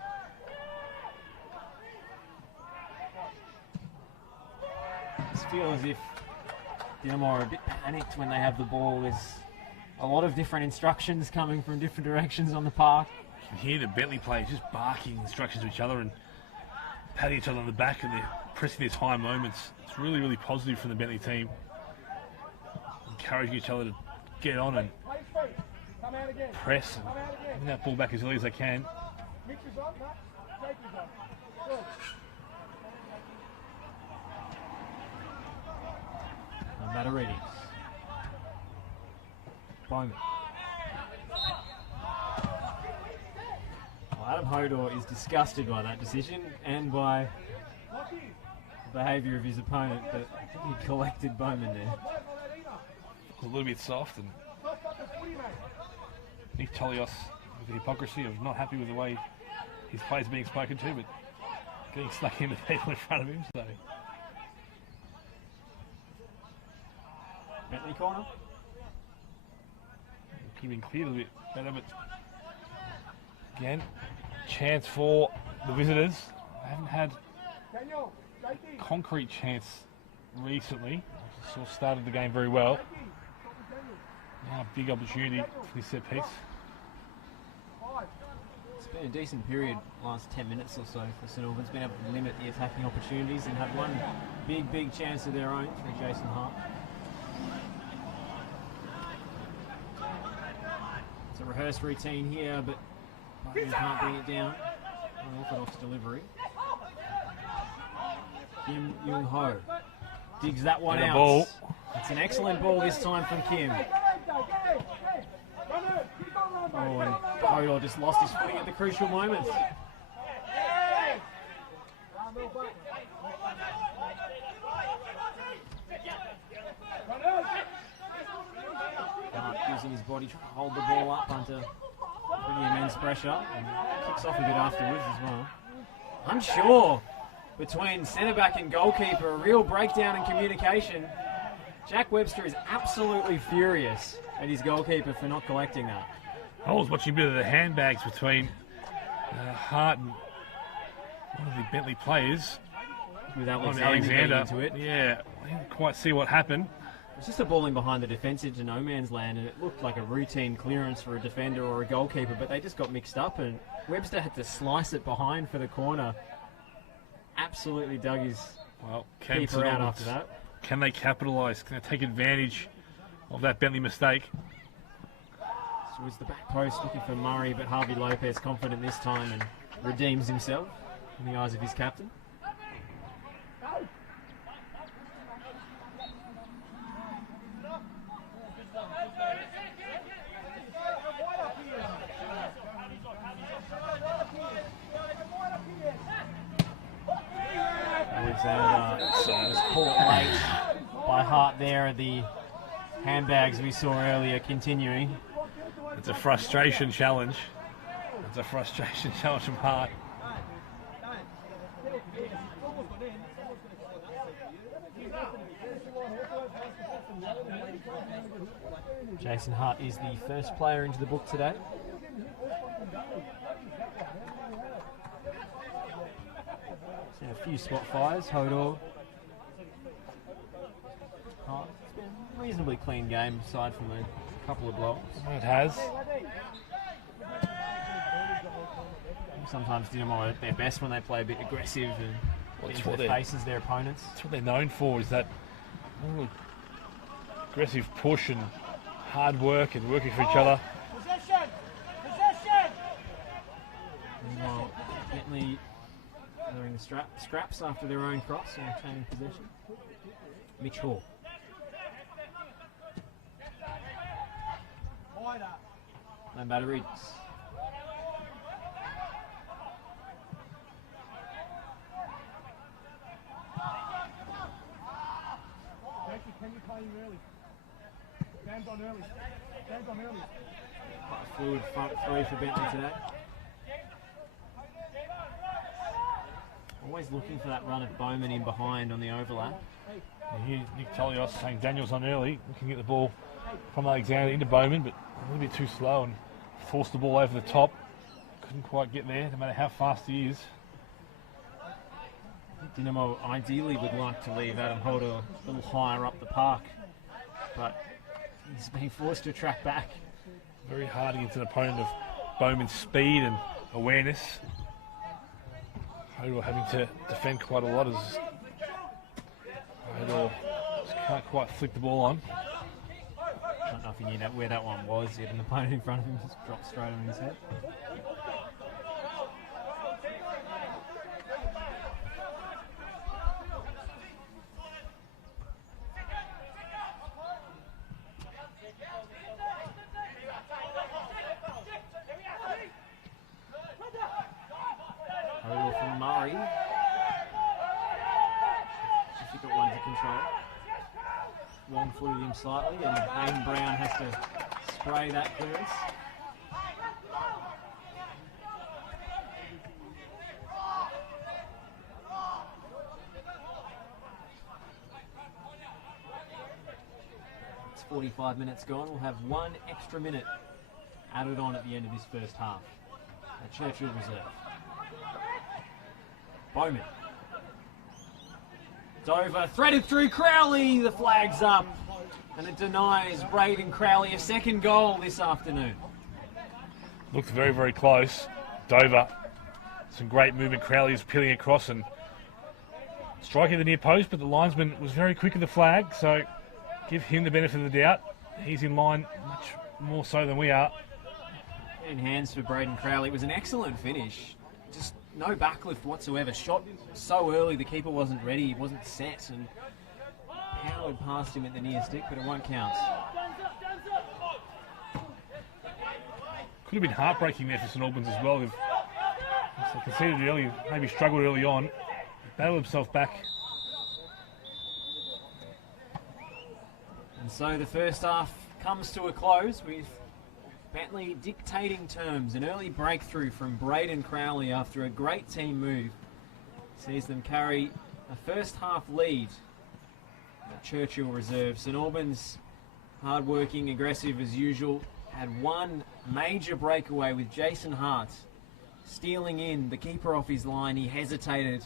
I just feel as if Dinamo are a bit panicked when they have the ball. There's a lot of different instructions coming from different directions on the park. You can hear the Bentley players just barking instructions to each other and patting each other on the back, and they're pressing these high moments. It's really, really positive from the Bentley team. Encouraging each other to get on and press and bring that ball back as early as they can. No matter readings. Bowman. Well, Adam Hodor is disgusted by that decision and by the behaviour of his opponent, but I think he collected Bowman there. A little bit soft, and Nick Tolios with the hypocrisy of not happy with the way his play's being spoken to, but getting stuck into people in front of him. So Bentley corner. keeping clear a little bit better, but again, chance for the visitors. They haven't had concrete chance recently. Sort of started the game very well. Now a big opportunity for this set piece. It's been a decent period, last 10 minutes or so for St Albans. Been able to limit the attacking opportunities and had one big chance of their own through Jason Hart. It's a rehearsed routine here, but he can't bring it down. Orthodox delivery. Kim Yung Ho digs that one And a out. ball. It's an excellent ball this time from Kim. Oh, and Hodor just lost his footing at the crucial moments. Hart using his body trying to hold the ball up under pretty immense pressure, and kicks off a bit afterwards as well. Unsure between centre back and goalkeeper, a real breakdown in communication. Jack Webster is absolutely furious at his goalkeeper for not collecting that. I was watching a bit of the handbags between Hart and one of the Bentley players. With On Alexander getting Alexander. into it. Yeah, I didn't quite see what happened. It's just a ball in behind the defence into no man's land, and it looked like a routine clearance for a defender or a goalkeeper, but they just got mixed up, and Webster had to slice it behind for the corner. Absolutely dug his Well, keeper out after that. Can they capitalise? Can they take advantage of that Bentley mistake? So it's the back post looking for Murray, but Harvey Lopez confident this time and redeems himself in the eyes of his captain. Alexander was caught late by Hart there at the handbags we saw earlier continuing. It's a frustration challenge. It's a frustration challenge from Hart. Jason Hart is the first player into the book today. Seen a few spot fires. Hodor. Oh, it's been a reasonably clean game aside from a couple of blocks. It has. Sometimes Dynamo are at their best when they play a bit aggressive and That's into what the they're- faces their opponents. That's what they're known for, is that aggressive push and hard work and working for each other. Possession! Possession! Meanwhile, Bentley gathering the scraps after their own cross and retaining possession. Mitch Hall. Wider. And Batteries. Can you play him early? Dan's on early. Dan's on early. Quite a fluid front three for Bentley today. Always looking for that run of Bowman in behind on the overlap. And here, Nick Tolios saying Daniel's on early, looking at the ball from Alexander into Bowman, but a little bit too slow and forced the ball over the top. Couldn't quite get there, no matter how fast he is. Dynamo ideally would like to leave Adam Holder a little higher up the park, but he's being forced to track back. Very hard against an opponent of Bowman's speed and awareness. Hodor having to defend quite a lot as Hodor just can't quite flick the ball on. I don't know if he knew where that one was, yet an opponent in front of him just dropped straight on his head. Hodor from Murray. Difficult one to control. Wrong-footed him slightly, and Hayden Brown has to spray that clearance. It's 45 minutes gone. We'll have 1 extra minute added on at the end of this first half at Churchill Reserve. Bowman. Dover threaded through Crowley. The flag's up. And it denies Braden Crowley a second goal this afternoon. Looked very, very close. Dover, some great movement. Crowley is peeling across and striking the near post, but the linesman was very quick at the flag, so give him the benefit of the doubt. He's in line much more so than we are. In hands for Braden Crowley. It was an excellent finish. Just no backlift whatsoever. Shot so early, the keeper wasn't ready, he wasn't set, and powered past him at the near stick, but it won't count. Could have been heartbreaking there for St Albans as well. If they conceded early, maybe struggled early on, battled himself back. And so the first half comes to a close with Bentley dictating terms. An early breakthrough from Braden Crowley after a great team move sees them carry a first half lead at Churchill Reserve. St Albans, hard-working, aggressive as usual, had one major breakaway with Jason Hart stealing in, the keeper off his line. He hesitated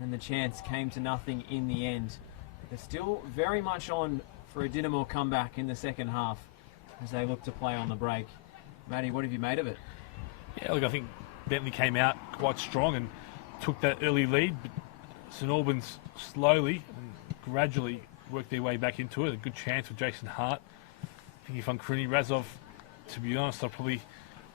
and the chance came to nothing in the end. They're still very much on for a Dynamo comeback in the second half as they look to play on the break. Matty, what have you made of it? Yeah, look, I think Bentley came out quite strong and took that early lead, but St Albans slowly and gradually worked their way back into it. A good chance with Jason Hart. I think if I'm Kruni Razov, to be honest, I'll probably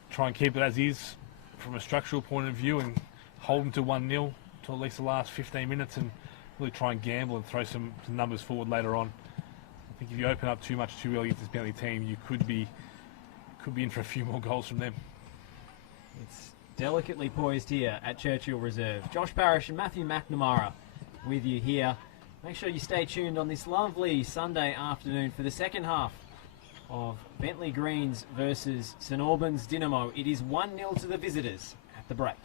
try and keep it as is from a structural point of view and hold them to 1-0 to at least the last 15 minutes and really try and gamble and throw some numbers forward later on. I think if you open up too much too early with this Bentley team, you could be in for a few more goals from them. It's delicately poised here at Churchill Reserve. Josh Parrish and Matthew McNamara with you here. Make sure you stay tuned on this lovely Sunday afternoon for the second half of Bentley Greens versus St Albans Dynamo. It is 1-0 to the visitors at the break.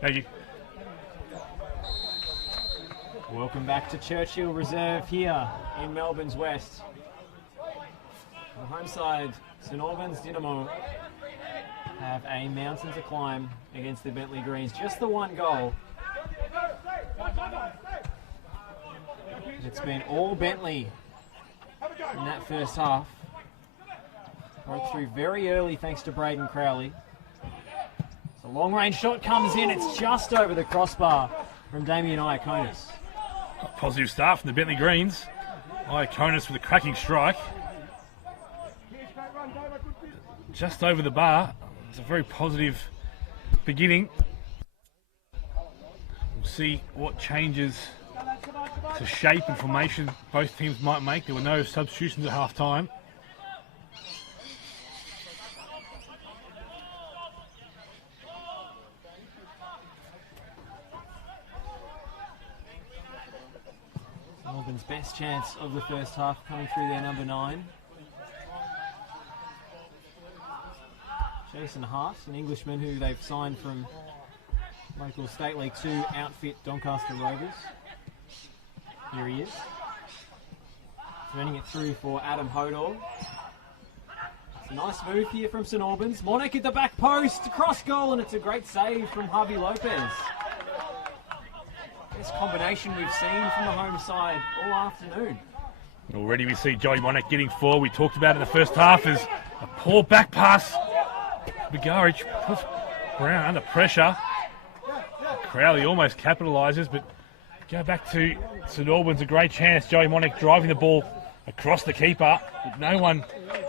Thank you. Welcome back to Churchill Reserve here in Melbourne's West. On the home side, St Albans Dynamo have a mountain to climb against the Bentley Greens. Just the one goal. It's been all Bentley in that first half. Broke through very early thanks to Braden Crowley. The long-range shot comes in. It's just over the crossbar from Damien Iaconis. A positive start from the Bentley Greens. Iaconis with a cracking strike. Just over the bar. It's a very positive beginning. We'll see what changes to shape and formation both teams might make. There were no substitutions at half-time. Melbourne's best chance of the first half coming through their number 9. Jason Hart, an Englishman who they've signed from local State League 2 outfit Doncaster Rovers. Here he is. Running it through for Adam Hodor. It's a nice move here from St Albans. Monek at the back post, cross goal, and it's a great save from Harvey Lopez. Best combination we've seen from the home side all afternoon. Already we see Joey Monek getting forward. We talked about in the first half is a poor back pass. Begaric puts Brown under pressure. Crowley almost capitalises, but go back to St Albans, a great chance. Joey Monek driving the ball across the keeper, but no one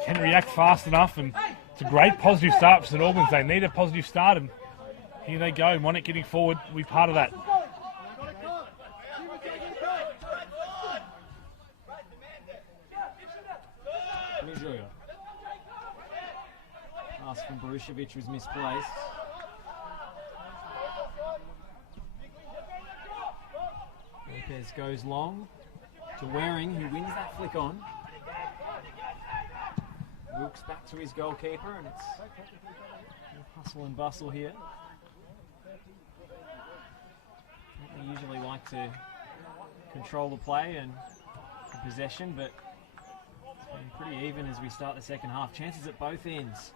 can react fast enough, and it's a great positive start for St Albans. They need a positive start, and here they go. Monek getting forward, we're part of that. Pass from Borusevich was misplaced. Lopez goes long to Waring, who wins that flick on. Wilkes back to his goalkeeper, and it's hustle and bustle here. They usually like to control the play and possession, but it's been pretty even as we start the second half. Chances at both ends.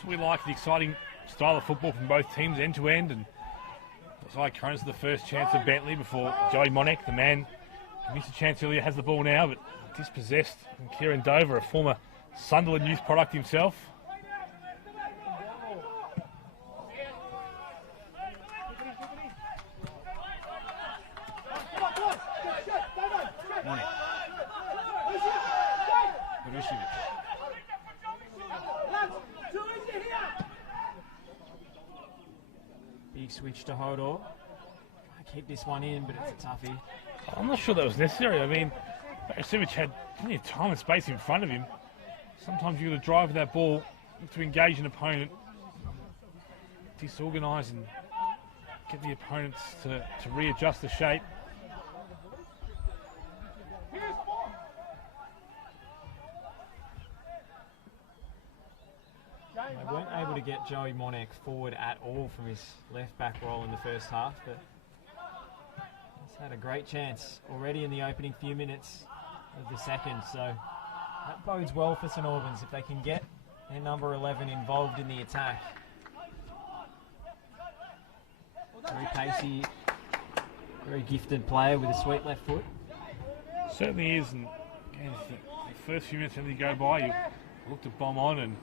So we like the exciting style of football from both teams, end to end, and it's Iaconis the first chance of Bentley before Joey Monek, the man who missed a chance earlier, has the ball now, but dispossessed from Kieran Dover, a former Sunderland youth product himself. Monek. Borusevich. Big switch to Hodor. Keep this one in, but it's a toughie. I'm not sure that was necessary. I mean, Borusevich had plenty of time and space in front of him. Sometimes you've got to drive that ball to engage an opponent, disorganise and get the opponents to readjust the shape. They weren't able to get Joey Monek forward at all from his left back role in the first half, but he's had a great chance already in the opening few minutes of the second, so that bodes well for St Albans if they can get their number 11 involved in the attack. Very pacey, very gifted player with a sweet left foot. Certainly is, and again, the first few minutes when you go by, you look to bomb on and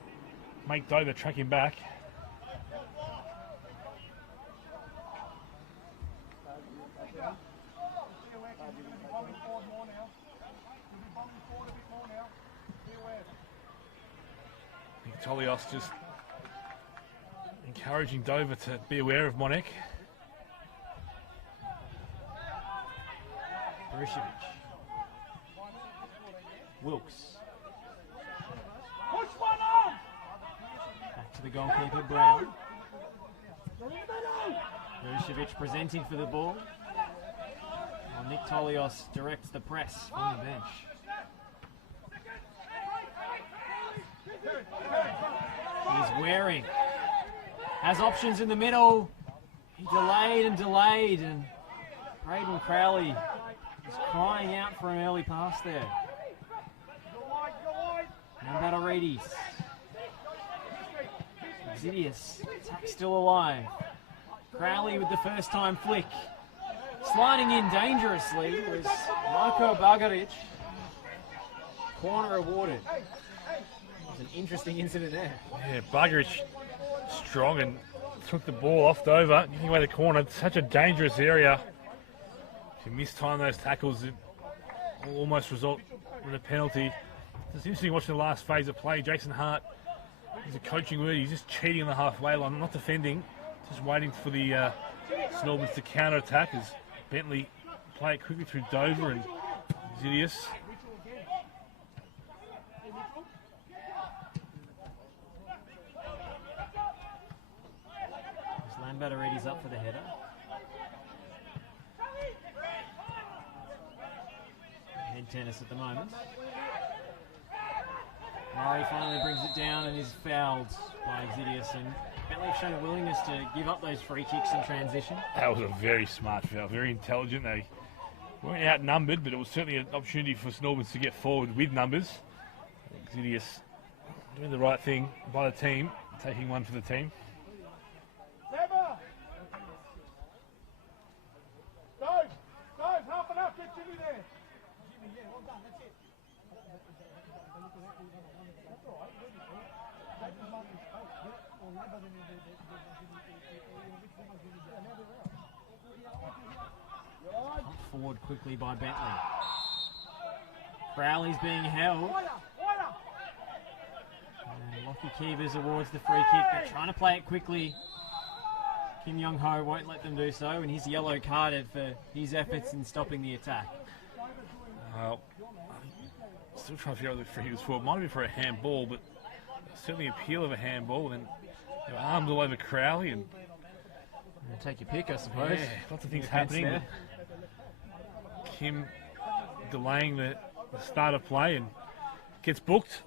make Dover track him back. Tolios just encouraging Dover to be aware of Monek. Borusevich. Wilkes. Back to the goalkeeper, Brown. Borusevich presenting for the ball. Well, Nick Tolios directs the press from the bench. He's Waring. has options in the middle. He delayed, and Braden Crowley is crying out for an early pass there. Now Battaridis. Zidius, attack still alive. Crowley with the first time flick. Sliding in dangerously was Marko Bagaric. Corner awarded. It was an interesting incident there. Yeah, Bagaric strong and took the ball off Dover, giving away the corner. It's such a dangerous area. If you mistime those tackles, it will almost result in a penalty. It's interesting watching the last phase of play. Jason Hart, he's a coaching word, he's just cheating on the halfway line, not defending, just waiting for the St Albans to counter-attack as Bentley play it quickly through Dover and Zidius. Battaridis up for the header. Head tennis at the moment. Murray finally brings it down and is fouled by Zidius, and Bentley have shown a willingness to give up those free kicks in transition. That was a very smart foul, very intelligent. They weren't outnumbered, but it was certainly an opportunity for St Albans to get forward with numbers. Zidius doing the right thing by the team, taking one for the team. Half and half, get Jimmy there. Jimmy, yeah, well done, that's it. Pumped forward quickly by Bentley. Crowley's being held. And Lockie Keevers awards the free kick. They're trying to play it quickly. Kim Young-ho won't let them do so, and he's yellow carded for his efforts in stopping the attack. Well, I'm still trying to figure out what the free kick was for. It might have been for a handball, but certainly appeal of a handball. And there were arms all over Crowley, and Take your pick, I suppose. yeah, lots of things happening. Kim delaying the start of play and gets booked.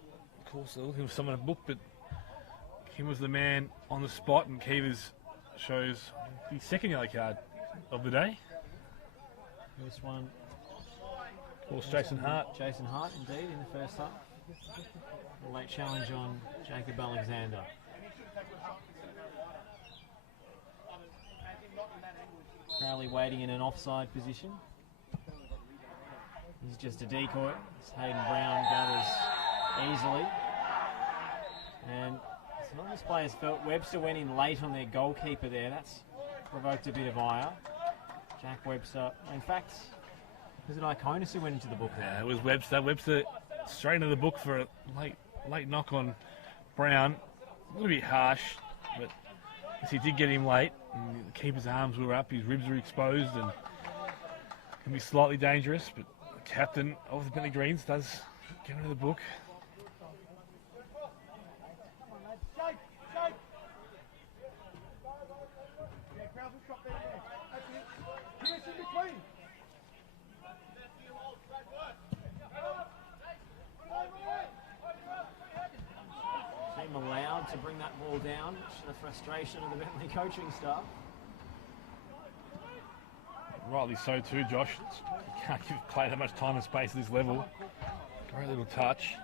Of course, they're looking for someone to book, but Kim was the man on the spot, and Keevers shows the second yellow card of the day. This one. Of course, Jason Hart. Jason Hart, indeed, in the first half. A late challenge on Jacob Alexander. Crowley waiting in an offside position. He's just a decoy. As Hayden Brown gathers easily. And some of these players felt Webster went in late on their goalkeeper there. That's provoked a bit of ire. Jack Webster. In fact, was it Iconis who went into the book there? Yeah, it was Webster. Webster straight into the book for a late knock on Brown. A little bit harsh, but he did get him late. And the keeper's arms were up, his ribs were exposed, and can be slightly dangerous. But the captain of the Bentley Greens does get into the book. Team allowed to bring that ball down, much to the frustration of the Bentley coaching staff. Rightly so too, Josh. You can't give play that much time and space at this level. Great little touch.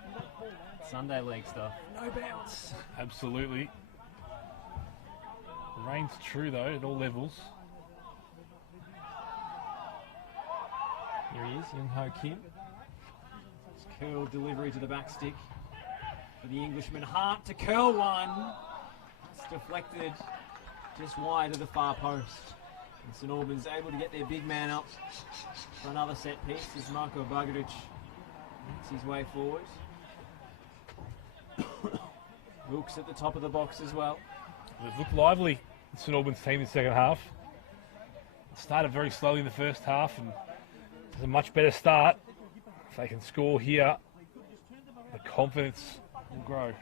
Sunday league stuff. No bounce. Absolutely. Reigns true though at all levels. Here he is, Young-ho Kim. It's curl delivery to the back stick for the Englishman. Hart to curl one. It's deflected just wide of the far post. And St Albans able to get their big man up for another set piece as Marko Bagaric makes his way forward. Wilkes at the top of the box as well. It looked lively, the St Albans team in the second half. It started very slowly in the first half, and it's a much better start. If they can score here, the confidence will grow.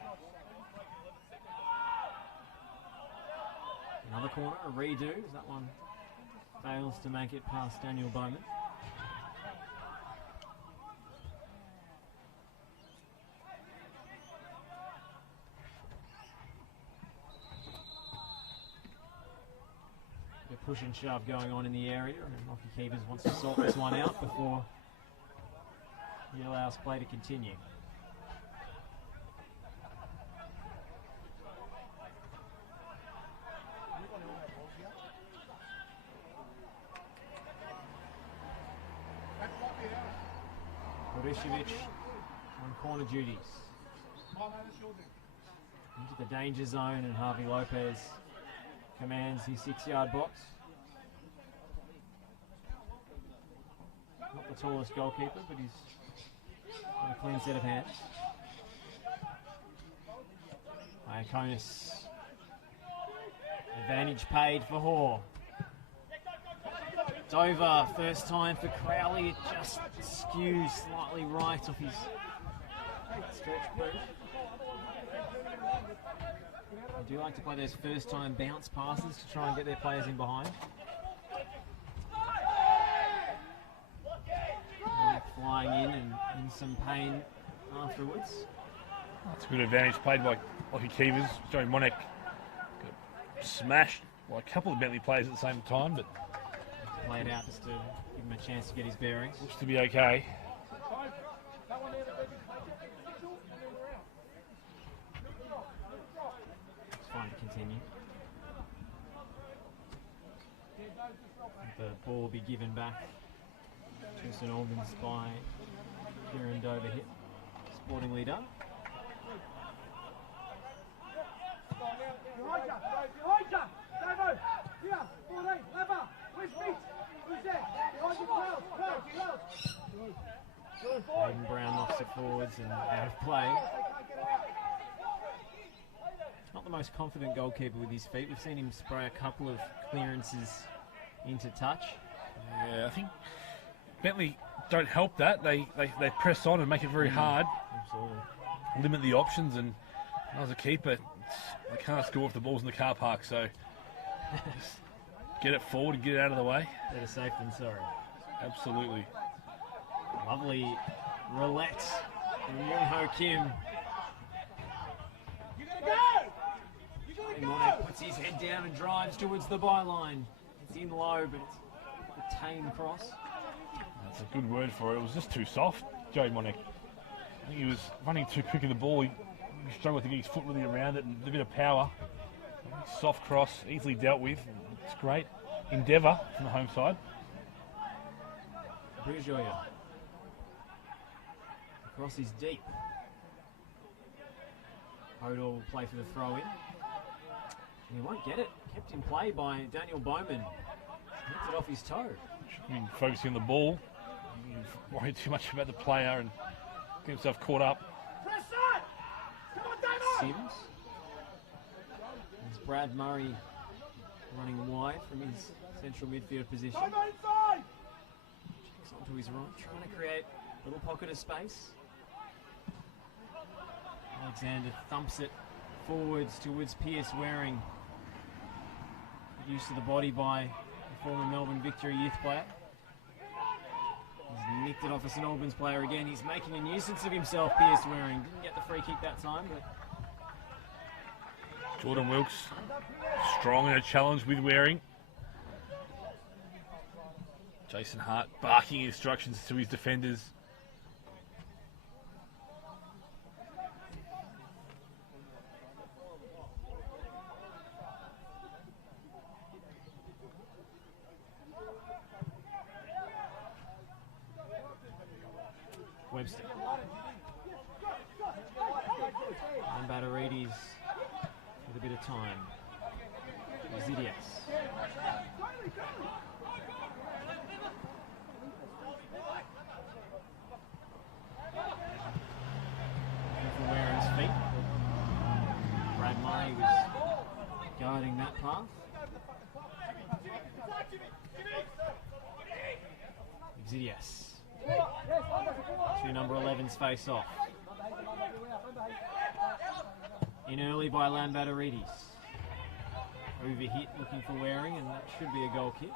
Another corner, a redo. That one fails to make it past Daniel Bowman. push and shove going on in the area, and Lockie Keepers wants to sort this one out before he allows play to continue. Borishevic on corner duties. Into the danger zone, and Harvey Lopez commands his 6-yard box. Not the tallest goalkeeper, but he's got a clean set of hands. Iaconis. Advantage paid for Hoare. Dover, first time for Crowley. It just skews slightly right off his stretch boot. I do like to play those first time bounce passes to try and get their players in behind. Flying in and in some pain afterwards. That's a good advantage played by Lockie Keepers. Joey Monek got smashed by a couple of Bentley players at the same time, but played out just to give him a chance to get his bearings. looks to be okay. It's fine to continue. The ball will be given back to St Albans by Kieran Dover hit. Sporting leader. Aiden Brown knocks it forwards and out of play. Not the most confident goalkeeper with his feet. We've seen him spray a couple of clearances into touch. Yeah, I think Bentley don't help that. They press on and make it very hard. Absolutely. Limit the options, and as a keeper, they can't score if the ball's in the car park, so just get it forward and get it out of the way. Better safe than sorry. Absolutely. Lovely roulette from Yoon Ho Kim. Monek puts his head down and drives towards the byline. It's in low, but it's a tame cross. That's a good word for it. It was just too soft, Joey Monek. I think he was running too quick in the ball. He struggled to get his foot really around it, and a bit of power. Soft cross, easily dealt with. It's great. Endeavour from the home side. Brujoya. The cross is deep. Hodor will play for the throw in. He won't get it. Kept in play by Daniel Bowman. Nicked it off his toe. Should be focusing on the ball. Worry too much about the player and get himself caught up. Sims. There's Brad Murray running wide from his central midfield position. Checks onto his right, trying to create a little pocket of space. Alexander thumps it forwards towards Pierce Waring. Used to the body by the former Melbourne Victory youth player. He's nicked it off a St Albans player again. He's making a nuisance of himself, Pierce Waring. Didn't get the free kick that time, but Jordan Wilkes strong in a challenge with Waring. Jason Hart barking instructions to his defenders. Webster. And Batteridis with a bit of time. Zidias. For Waring's feet. Brad Murray was guarding that path. Zidias. Two number 11s face off. In early by Lambatteridis. Overhit looking for Waring, and that should be a goal kick.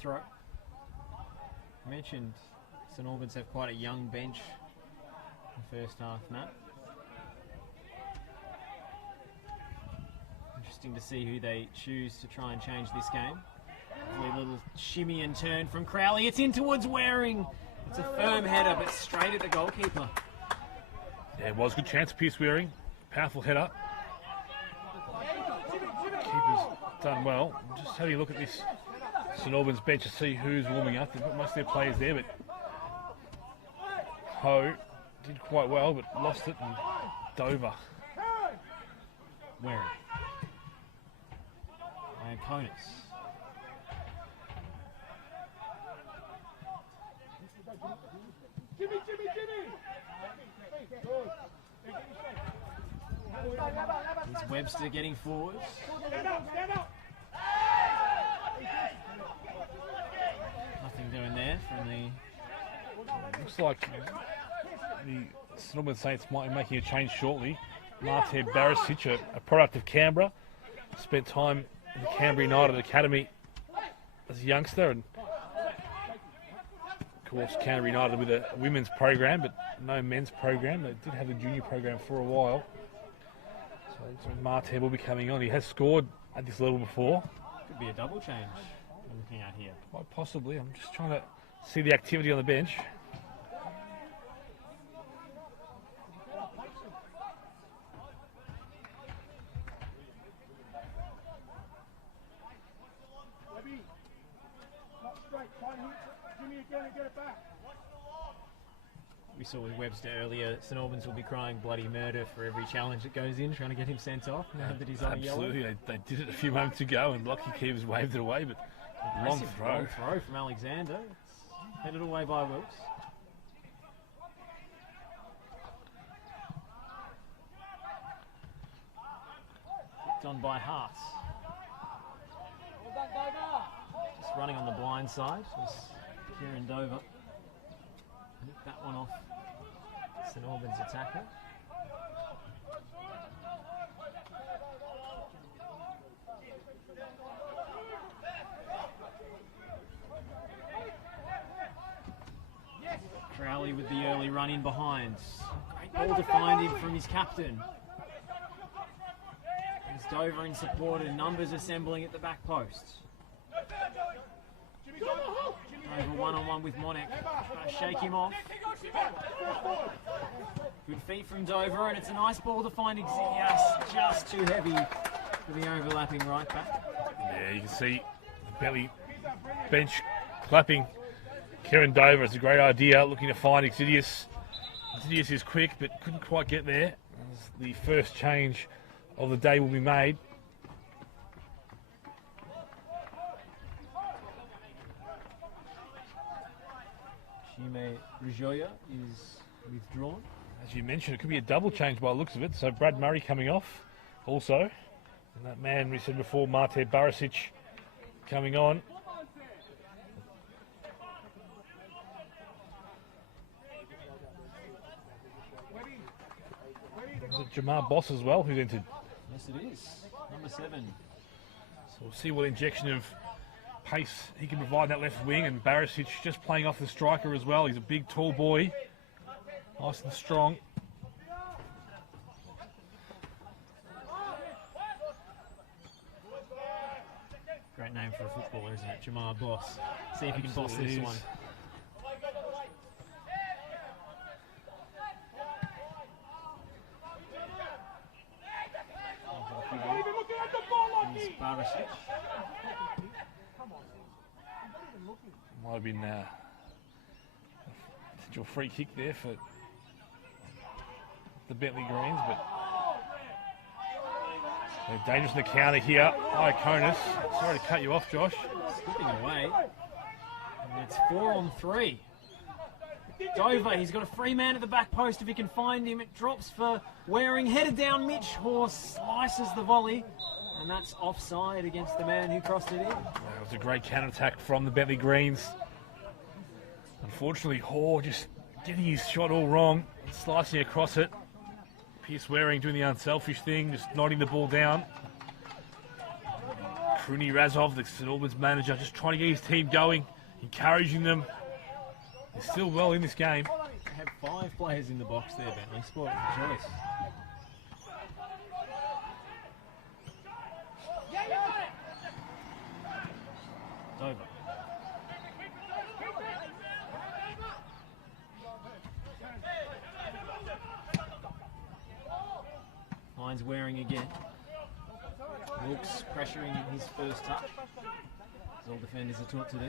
throw. I mentioned St Albans have quite a young bench in the first half, Matt. Interesting to see who they choose to try and change this game. Lovely little shimmy and turn from Crowley. It's in towards Waring. It's a firm header, but straight at the goalkeeper. Yeah, it was a good chance. Pierce Waring, powerful header. Keeper's done well. Just having a look at this St Albans bench to see who's warming up. They've got most of their players there, but Ho did quite well, but lost it, and Dover. Waring. And Conus. It's Webster getting forwards. Nothing doing there from the... Looks like the St Albans Saints might be making a change shortly. Marte Barisic, a product of Canberra, spent time in the Canberra United Academy as a youngster, and of course Canberra United with a women's program but no men's program. They did have a junior program for a while. So Marte will be coming on. He has scored at this level before. Could be a double change we're looking at here. Quite possibly. I'm just trying to see the activity on the bench. We saw with Webster earlier, St Albans will be crying bloody murder for every challenge that goes in, trying to get him sent off now that he's on yellow. Absolutely, they did it a few moments ago, and lucky keepers waved it away, but long throw from Alexander. It's headed away by Wilkes. Done by Hart. Just running on the blind side was Kieran Dover. Hit that one off St Albans attacker. Crowley with the early run in behind. Great ball to find him from his captain. There's Dover in support and numbers assembling at the back post. Over one-on-one with Monek. Trying to shake him off. Good feet from Dover, and it's a nice ball to find Exidius. Just too heavy for the overlapping right back. Yeah, you can see the Bentley bench clapping Kieran Dover. It's a great idea, looking to find Exidius. Exidius is quick, but couldn't quite get there. The first change of the day will be made. Shime Rijoya is withdrawn. As you mentioned, it could be a double change by the looks of it. So Brad Murray coming off also. And that man we said before, Marte Barisic, coming on. Is it Jamar Boss as well who's entered? Yes, it is. Number 7. So we'll see what injection of pace he can provide in that left wing, and Barisic just playing off the striker as well. He's a big, tall boy, nice and strong. Great name for a footballer, isn't it? Jamar Boss. See if he can boss this one. Here's Barisic. Might have been potential free kick there for the Bentley Greens, but they're dangerous in the counter here. Iaconis, sorry to cut you off, Josh. Skipping away. And it's 4-on-3. Dover, he's got a free man at the back post if he can find him. It drops for Waring, headed down. Mitch Horse slices the volley, and that's offside against the man who crossed it in. Yeah, it was a great counter-attack from the Bentley Greens. Unfortunately, Hoare just getting his shot all wrong, slicing across it. Pierce Waring doing the unselfish thing, just nodding the ball down. Rooney Razov, the St Albans manager, just trying to get his team going, encouraging them. They're still well in this game. They have 5 players in the box there, Bentley. Sport for choice. Dover. Mine's wearing again. Wilkes pressuring his first touch, as all defenders are taught to do.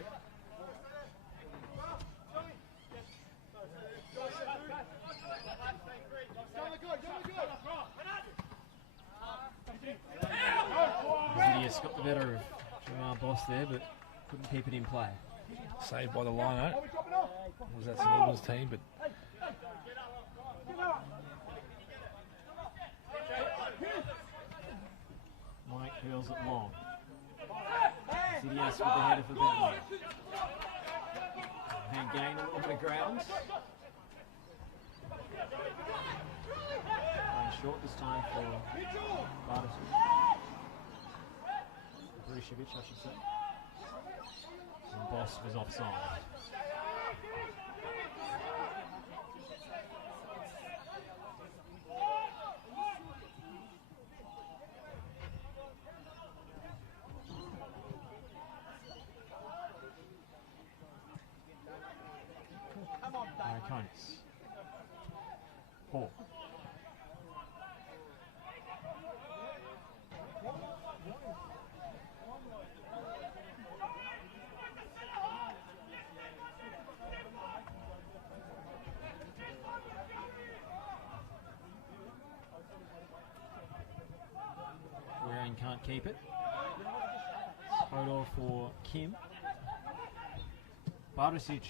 Zidius got the better of Jamar Boss there, but couldn't keep it in play. Saved by the line-out. Was that St Albans team, but Mike curls it long. Zidius with the header for Bentley. And gain a little bit of ground. Playing short this time for Bartosic. Brucevic, I should say. And Boss was offside. Iconis. Paul. Waring can't keep it. Hodor for Kim. Bartosic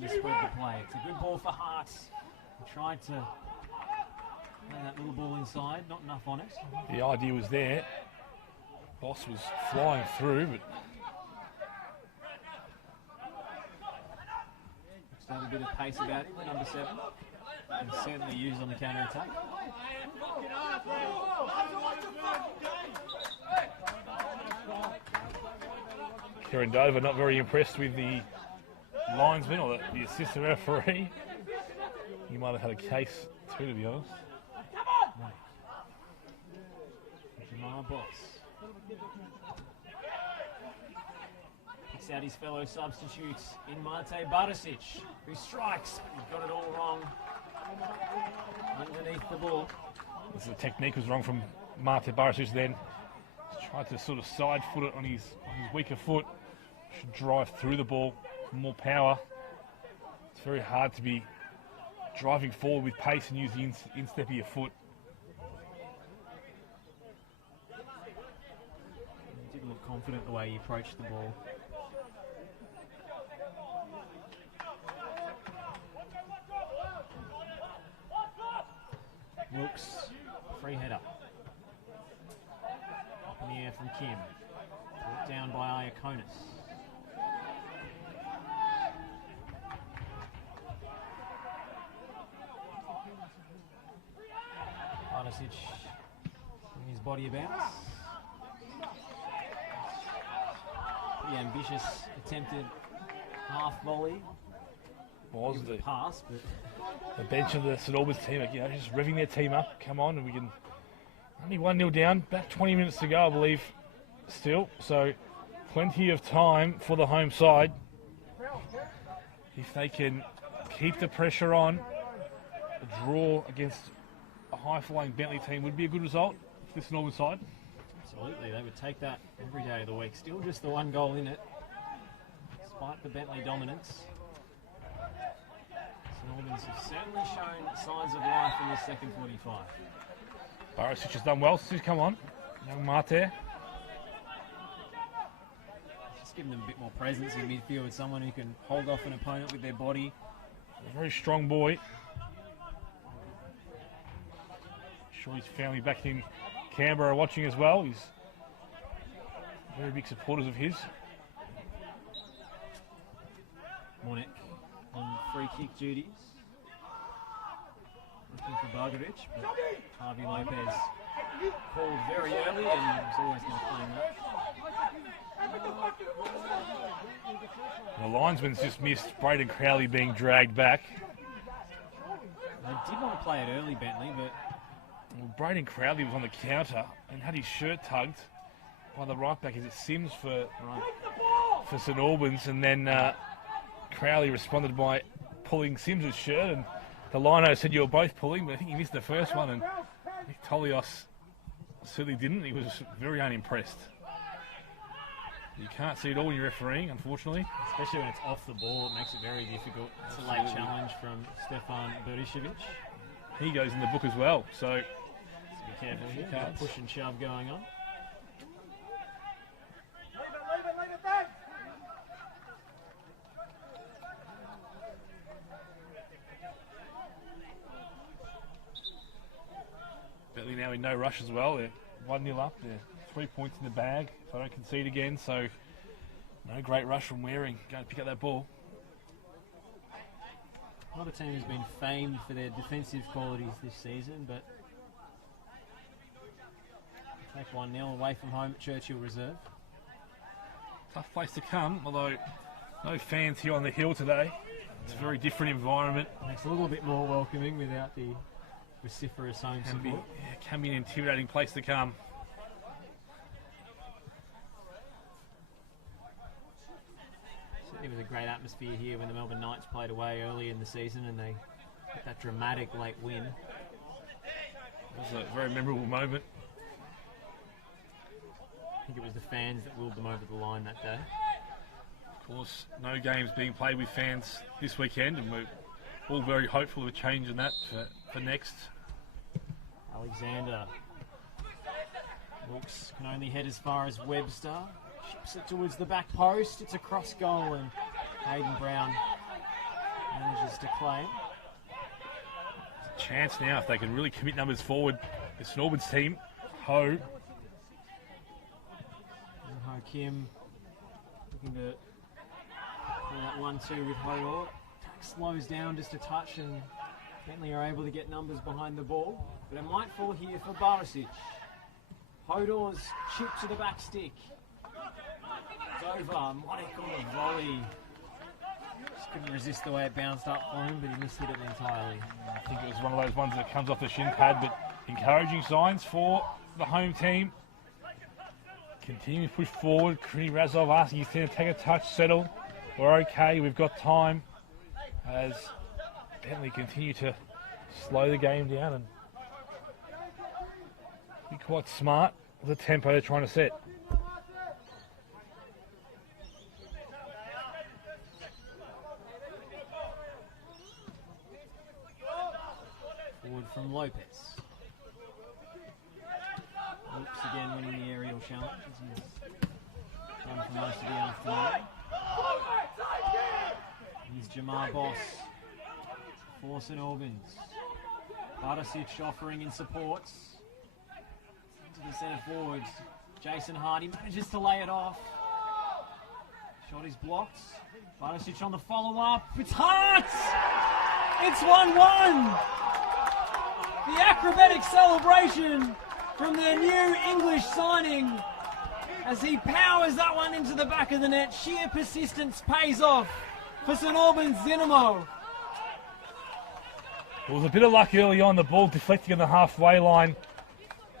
to spread the play. It's a good ball for Hart. He tried to lay that little ball inside, not enough on it. the idea was there. Boss was flying through, but Just had a bit of pace about him, number 7. And certainly used on the counter-attack. Kieran Dover not very impressed with the linesman or the assistant referee. He might have had a case too, to be honest. Jamar Boss picks out his fellow substitutes in Mate Bartosic, who strikes. He got it all wrong underneath the ball. The technique was wrong from Mate Barisic then. Tried to sort of side foot it on his weaker foot. Should drive through the ball, more power. It's very hard to be driving forward with pace and use the instep of your foot. He didn't look confident the way he approached the ball. Wilkes, free header. Up in the air from Kim. Brought down by Iaconis. Bartosic bringing his body about. Pretty ambitious attempted half volley. Was It was a the pass, but the bench of the St Albans team, just revving their team up. Come on, and we can only 1-0 down. About 20 minutes to go, I believe, still. So plenty of time for the home side. If they can keep the pressure on, a draw against a high-flying Bentley team would be a good result for the St Albans side. absolutely, they would take that every day of the week. Still just the 1 goal in it, despite the Bentley dominance. St Albans have certainly shown signs of life in this second 45. Barisic has done well since he's come on. Young Mate. Just giving them a bit more presence in midfield with someone who can hold off an opponent with their body. A very strong boy. Sure his family back in Canberra are watching as well. He's very big supporters of his. Monek on free kick duties. Looking for Bargovic, but Harvey Lopez called very early and was always going to claim that. The linesman's just missed Braden Crowley being dragged back. They did want to play it early, Bentley, but Well, Braden Crowley was on the counter and had his shirt tugged by the right back. Is it Sims for St Albans? And then Crowley responded by pulling Sims's shirt, and the lino said you were both pulling, but I think he missed the first one, and Nick Tolios certainly didn't. He was very unimpressed. You can't see it all when you're refereeing, unfortunately. especially when it's off the ball, it makes it very difficult. It's a late challenge from Stefan Berišević. He goes in the book as well, so Be careful here. Bit of push and shove going on. Leave it back. Bentley now in no rush as well. They're 1-0 up. They're 3 points in the bag if I don't concede again, so no great rush from Waring. Going to pick up that ball. Not a team who's been famed for their defensive qualities this season, but take 1-0 away from home at Churchill Reserve. Tough place to come, although no fans here on the hill today. It's a very different environment. Makes it a little bit more welcoming without the vociferous home support. Can be an intimidating place to come. Certainly was a great atmosphere here when the Melbourne Knights played away early in the season and they got that dramatic late win. It was a very memorable moment. I think it was the fans that willed them over the line that day. Of course, no games being played with fans this weekend, and we're all very hopeful of a change in that for next. Alexander Wilkes can only head as far as Webster. Chips it towards the back post. It's a cross goal and Hayden Brown manages to claim. Chance now if they can really commit numbers forward. It's St Albans team. Ho. And Ho Kim looking to play that 1-2 with Hodor. Attack slows down just a touch and Bentley are able to get numbers behind the ball. But it might fall here for Barisic. Hodor's chip to the back stick. It's over. Monik on the volley. Just couldn't resist the way it bounced up for him, but he missed it entirely. I think it was one of those ones that comes off the shin pad, but encouraging signs for the home team. Continue to push forward. Krini Razov asking his team to take a touch, settle. We're okay, we've got time. As Bentley continue to slow the game down and be quite smart with the tempo they're trying to set. Forward from Lopez. Oops, again winning the aerial challenge as he's done for most of the afternoon. Here's Jamar Boss for St Albans. Barisic offering in supports. To the centre forwards. Jason Hardy manages to lay it off. Shot is blocked. Barisic on the follow-up. It's Hart! It's 1-1! The acrobatic celebration from their new English signing as he powers that one into the back of the net. Sheer persistence pays off for St Albans Dynamo. It was a bit of luck early on, the ball deflecting on the halfway line.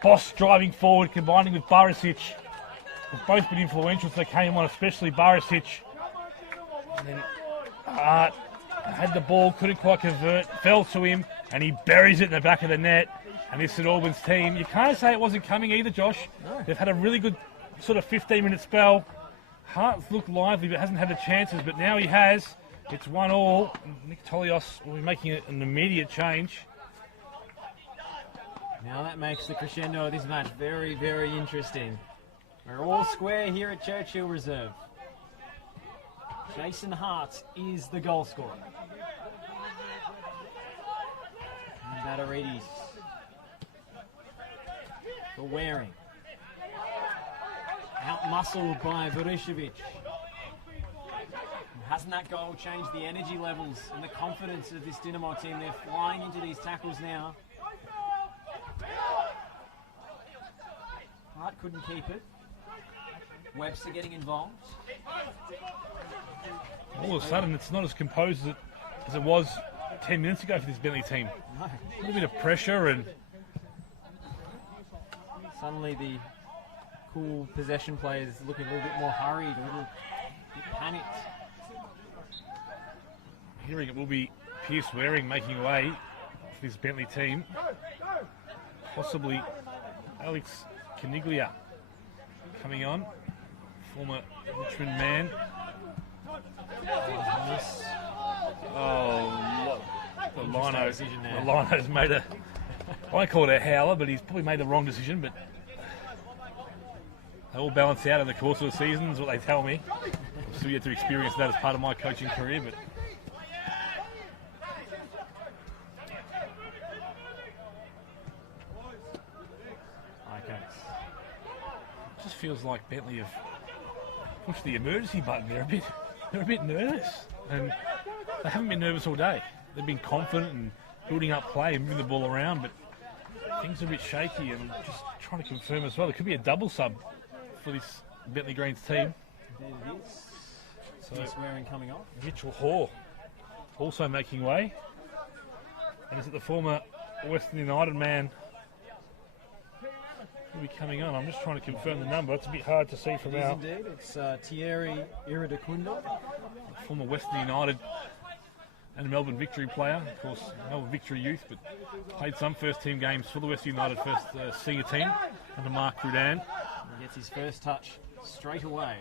Boss driving forward, combining with Barisic. They've both been influential as they came on, especially Barisic. And then Hart had the ball, couldn't quite convert, fell to him, and he buries it in the back of the net. And this St Albans team, you can't say it wasn't coming either, Josh. No. They've had a really good sort of 15-minute spell. Hart's looked lively but hasn't had the chances, but now he has. It's 1-1. Nick Tolios will be making an immediate change. Now that makes the crescendo of this match very, very interesting. We're all square here at Churchill Reserve. Jason Hart is the goal scorer. And Bataridis for Waring. Out-muscled by Berišević. Hasn't that goal changed the energy levels and the confidence of this Dynamo team? They're flying into these tackles now. Hart couldn't keep it. Webster getting involved. All of a sudden, it's not as composed as it was 10 minutes ago for this Bentley team. No. A little bit of pressure and Suddenly the cool possession players looking a little bit more hurried, a little bit panicked. hearing it will be Pierce Waring making way for this Bentley team. Possibly Alex Caniglia coming on, former Richmond man. Oh, the Lino's made a, I call it a howler, but he's probably made the wrong decision, but they all balance out in the course of the season, is what they tell me. I'm still yet to experience that as part of my coaching career, but it just feels like Bentley have pushed the emergency button. They're a bit nervous, and they haven't been nervous all day. They've been confident and building up play and moving the ball around, but things are a bit shaky, and I'm just trying to confirm as well. There could be a double sub for this Bentley Greens team. There it is. So Swearing coming off. Mitchell Hoare also making way. And is it the former Western United man who'll be coming on? I'm just trying to confirm the number. It's a bit hard to see from It is our indeed. It's Thierry Iridacunda. former Western United and Melbourne Victory player. Of course, Melbourne Victory youth, but played some first team games for the Western United first senior team under Mark Rudan. He gets his first touch straight away.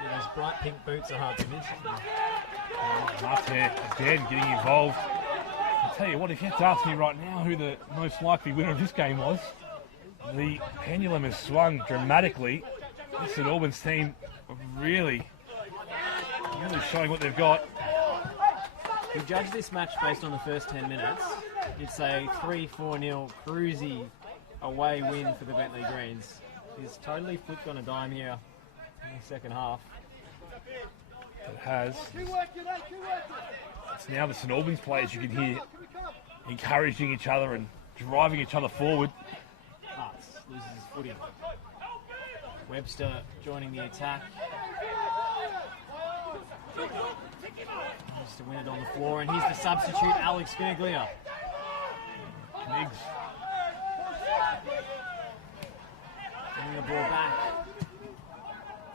Yeah, those bright pink boots are hard to miss. Marte again getting involved. I'll tell you what, if you had to ask me right now who the most likely winner of this game was, the pendulum has swung dramatically. This is Albans team really showing what they've got. We judge this match based on the first 10 minutes. You'd say 3-4-0 cruisy away win for the Bentley Greens. He's totally flipped on a dime here in the second half. It has. It's now the St Albans players you can hear encouraging each other and driving each other forward. Hearts loses his footing. Webster joining the attack. Just to win it on the floor, and here's the substitute, Alex Caniglia. Knigs. Getting the ball back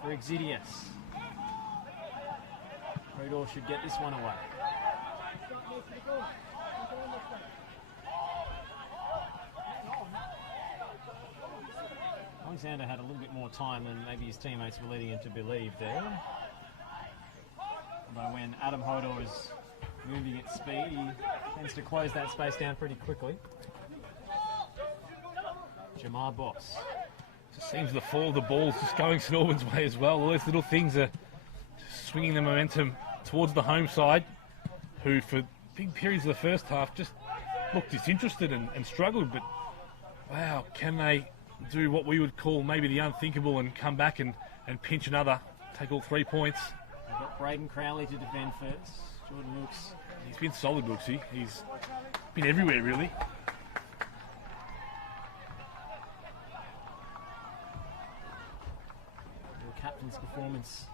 for Exidius. Rodor should get this one away. Alexander had a little bit more time than maybe his teammates were leading him to believe there. Although when Adam Hodor is moving at speed, he tends to close that space down pretty quickly. Jamar Boss. Just seems the fall of the ball's just going St Albans' way as well. All those little things are just swinging the momentum towards the home side, who for big periods of the first half just looked disinterested and struggled. But wow, can they do what we would call maybe the unthinkable and come back and pinch another, take all 3 points? They've got Braden Crowley to defend first. Jordan Wilkes. He's been solid, Wilksy. He's been everywhere, really. The captain's performance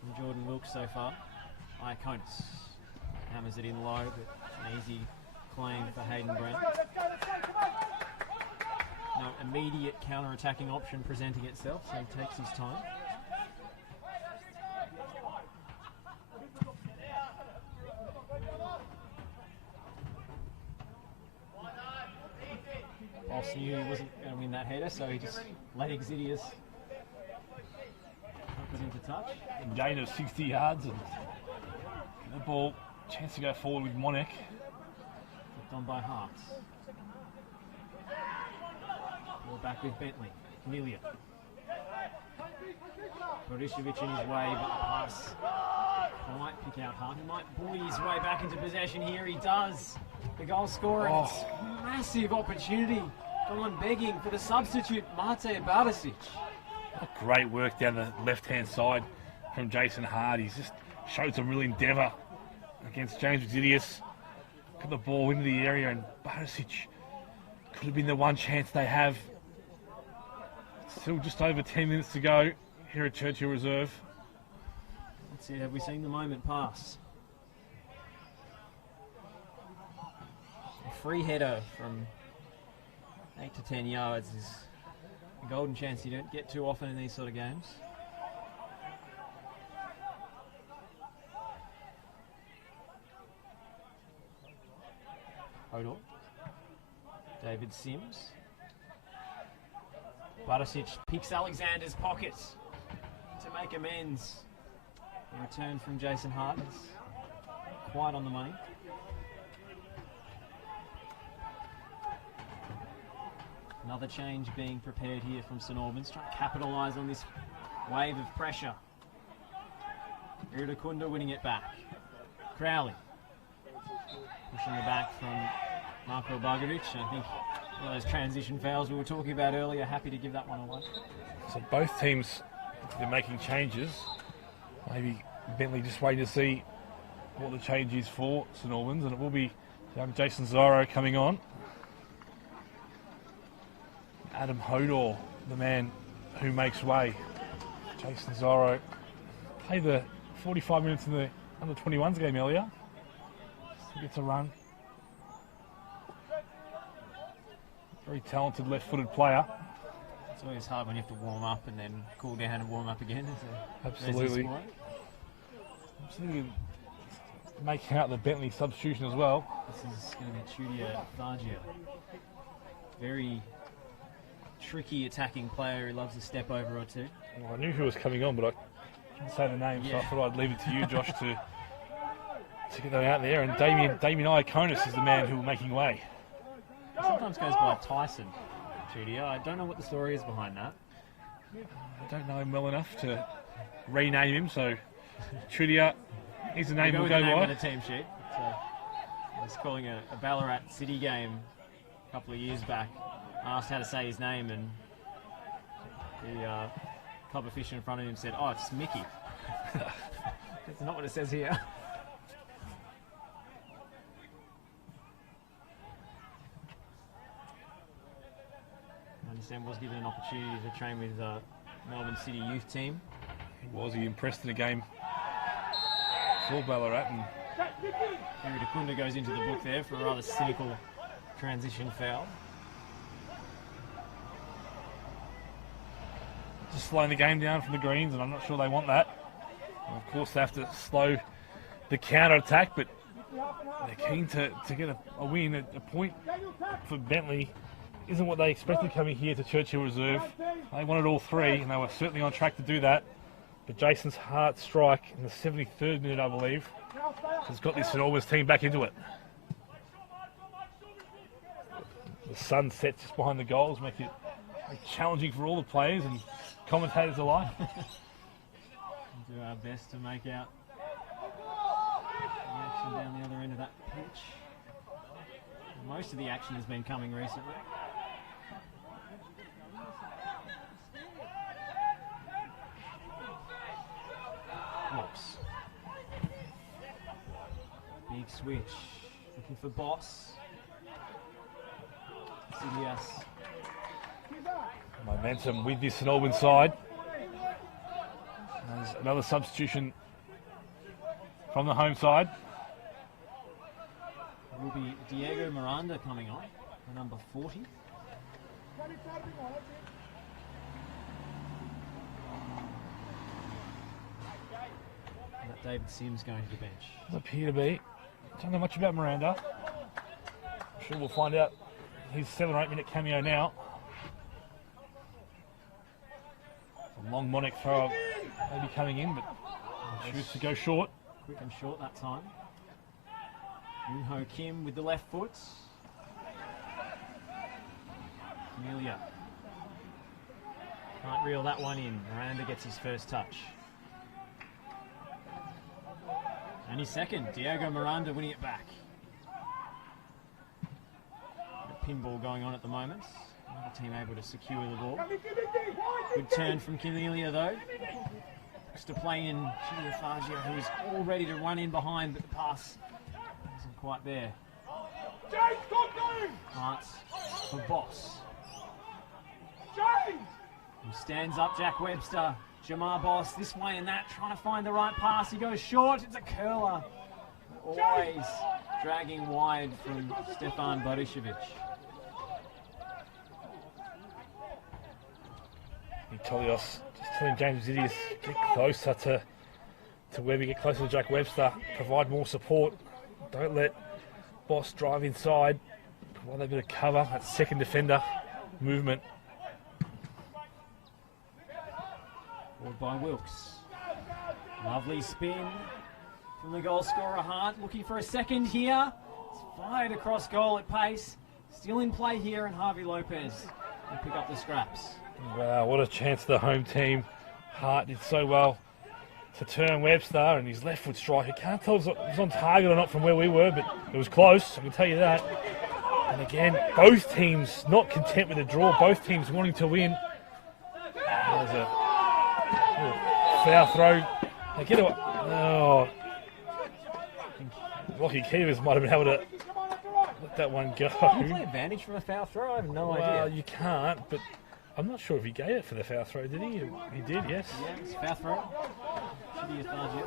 from Jordan Wilkes so far. Iaconis hammers it in low, but an easy claim for Hayden Brent. No immediate counter-attacking option presenting itself, so he takes his time. Boss knew he wasn't going to win that header, so he just let Exidius put it into touch. A gain of 60 yards and the ball, chance to go forward with Monek. Flipped on by Hearts. Ball back with Bentley. Amelia. Borisevich in his way, but the pass might pick out Hart. He might bully his way back into possession here. He does. The goal scorer. Oh. Massive opportunity. Gone begging for the substitute, Mate Barisic. Great work down the left-hand side from Jason Hart. He's just showed some real endeavour against James Exidius. Got the ball into the area, and Barisic could have been the one chance they have. Still just over 10 minutes to go here at Churchill Reserve. Let's see, have we seen the moment pass? A free header from 8 to 10 yards is a golden chance you don't get too often in these sort of games. Hodor. David Sims. Barisic picks Alexander's pockets to make amends. A return from Jason Hart is quite on the money. Another change being prepared here from St Albans, trying to capitalise on this wave of pressure. Iridakunda winning it back. Crowley pushing the back from Marko Bargovic. I think one of those transition fouls we were talking about earlier, happy to give that one away. So both teams, they're making changes. Maybe Bentley just waiting to see what the change is for St Albans, and it will be Jason Zorro coming on. Adam Hodor, the man who makes way. Jason Zorro played the 45 minutes in the under-21s game earlier. Still gets a run. Very talented left-footed player. It's always hard when you have to warm up and then cool down and warm up again. Absolutely. Absolutely making out the Bentley substitution as well. This is going to be Chudia Thargia. Very tricky attacking player who loves a step over or two. Well, I knew who was coming on, but I couldn't say the name, so I thought I'd leave it to you, Josh, to get that out there. And Damien Iaconis is the man who will making way. He sometimes goes by Tyson Chudia. I don't know what the story is behind that. I don't know him well enough to rename him, so Chudia is the name we'll go by. On the team sheet. I was calling a Ballarat City game a couple of years back. I asked how to say his name, and the club official in front of him said, "Oh, it's Mickey." That's not what it says here. I understand was given an opportunity to train with the Melbourne City youth team. He impressed in a game for Ballarat, and Iridakunda goes into the book there for a rather cynical transition foul. just slowing the game down from the Greens, and I'm not sure they want that. And of course, they have to slow the counter-attack, but they're keen to get a win. A point for Bentley isn't what they expected coming here to Churchill Reserve. They wanted all three, and they were certainly on track to do that. But Jason's Hart strike in the 73rd minute, I believe, has got this St Albans team back into it. The sun sets just behind the goals, make it challenging for all the players and commentators alike. Do our best to make out the action down the other end of that pitch. Most of the action has been coming recently. Whoops. Big switch. Looking for Boss. CDS. Momentum with this St Albans side. There's another substitution from the home side. Will be Diego Miranda coming on, the number 40. And that David Sims going to the bench. Doesn't appear to be. Don't know much about Miranda. I'm sure we'll find out his 7 or 8 minute cameo now. A long Monic throw maybe coming in, but chooses to go short. Quick and short that time. Yoon-Ho Kim with the left foot. Amelia. Can't reel that one in. Miranda gets his first touch. And his second. Diego Miranda winning it back. A pinball going on at the moment. Another team able to secure the ball. Good turn from Kim Amelia though. Wilkes to play in Chidiafagia, who is all ready to run in behind, but the pass isn't quite there. Hearts for Boss. Who stands up, Jack Webster. Jamar Boss this way and that, trying to find the right pass. He goes short, it's a curler. Always dragging wide from Stefan Borisevic. Tolios just telling James Zidius, get closer to Webby, get closer to Jack Webster, provide more support. Don't let Boss drive inside. Provide that bit of cover, that second defender movement. Forward by Wilkes. Lovely spin from the goal scorer Hart, looking for a second here. It's fired across goal at pace. Still in play here, and Harvey Lopez will pick up the scraps. Wow, what a chance the home team. Hart did so well to turn Webster, and his left foot strike. I can't tell if it was on target or not from where we were, but it was close, I can tell you that. And again, both teams not content with a draw, both teams wanting to win. There's a foul throw. They get away. Oh, Rocky Keevers might have been able to let that one go. Can you play advantage from a foul throw? I have no idea. Well, you can't, but I'm not sure if he gave it for the foul throw, did he? He did, yes. Yeah, it's a foul throw. Chidiafagia.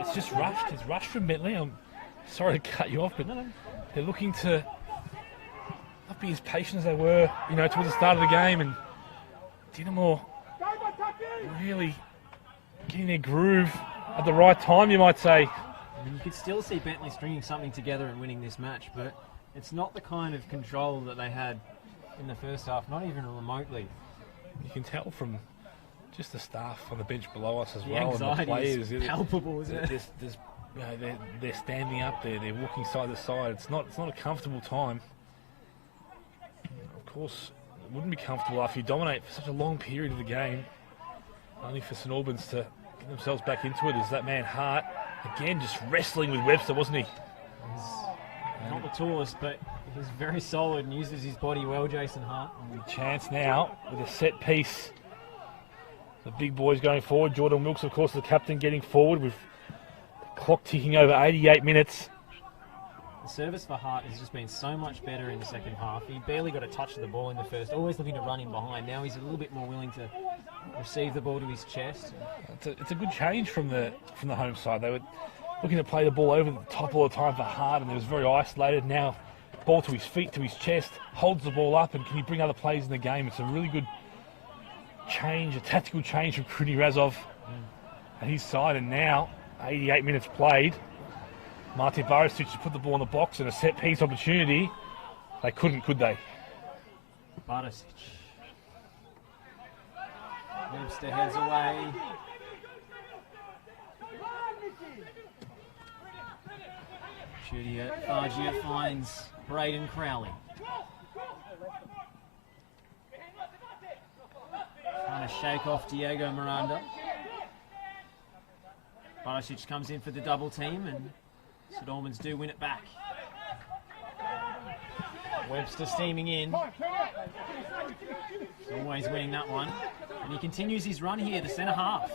It's just rushed. It's rushed from Bentley. I'm sorry to cut you off, but they're looking to not be as patient as they were, towards the start of the game, and Dinamo really getting their groove at the right time, you might say. I mean, you could still see Bentley stringing something together and winning this match, but it's not the kind of control that they had in the first half, not even remotely. You can tell from just the staff on the bench below us as The well, and the anxiety players. is palpable, isn't it? They're standing up there. They're walking side to side. It's not a comfortable time. Of course, it wouldn't be comfortable after you dominate for such a long period of the game. Only for St Albans to get themselves back into it. Is that man Hart again just wrestling with Webster, wasn't he? He's not the tallest, but he's very solid and uses his body well, Jason Hart. Chance now with a set piece. The big boys going forward. Jordan Wilkes, of course, the captain, getting forward with the clock ticking over 88 minutes. The service for Hart has just been so much better in the second half. He barely got a touch of the ball in the first, always looking to run in behind. Now he's a little bit more willing to receive the ball to his chest. It's a good change from the home side. They were looking to play the ball over the top all the time for Hart, and it was very isolated. Now, ball to his feet, to his chest, holds the ball up, and can he bring other players in the game? It's a really good change, a tactical change from Kruni Razov at his side. And now, 88 minutes played, Martin Barisic to put the ball in the box and a set piece opportunity. They couldn't, could they? Barisic. Webster heads away. Chidiafagia finds Braden Crowley. Trying to shake off Diego Miranda. Barisic comes in for the double team, and St Albans do win it back. Webster steaming in. He's always winning that one. And he continues his run here, the centre half.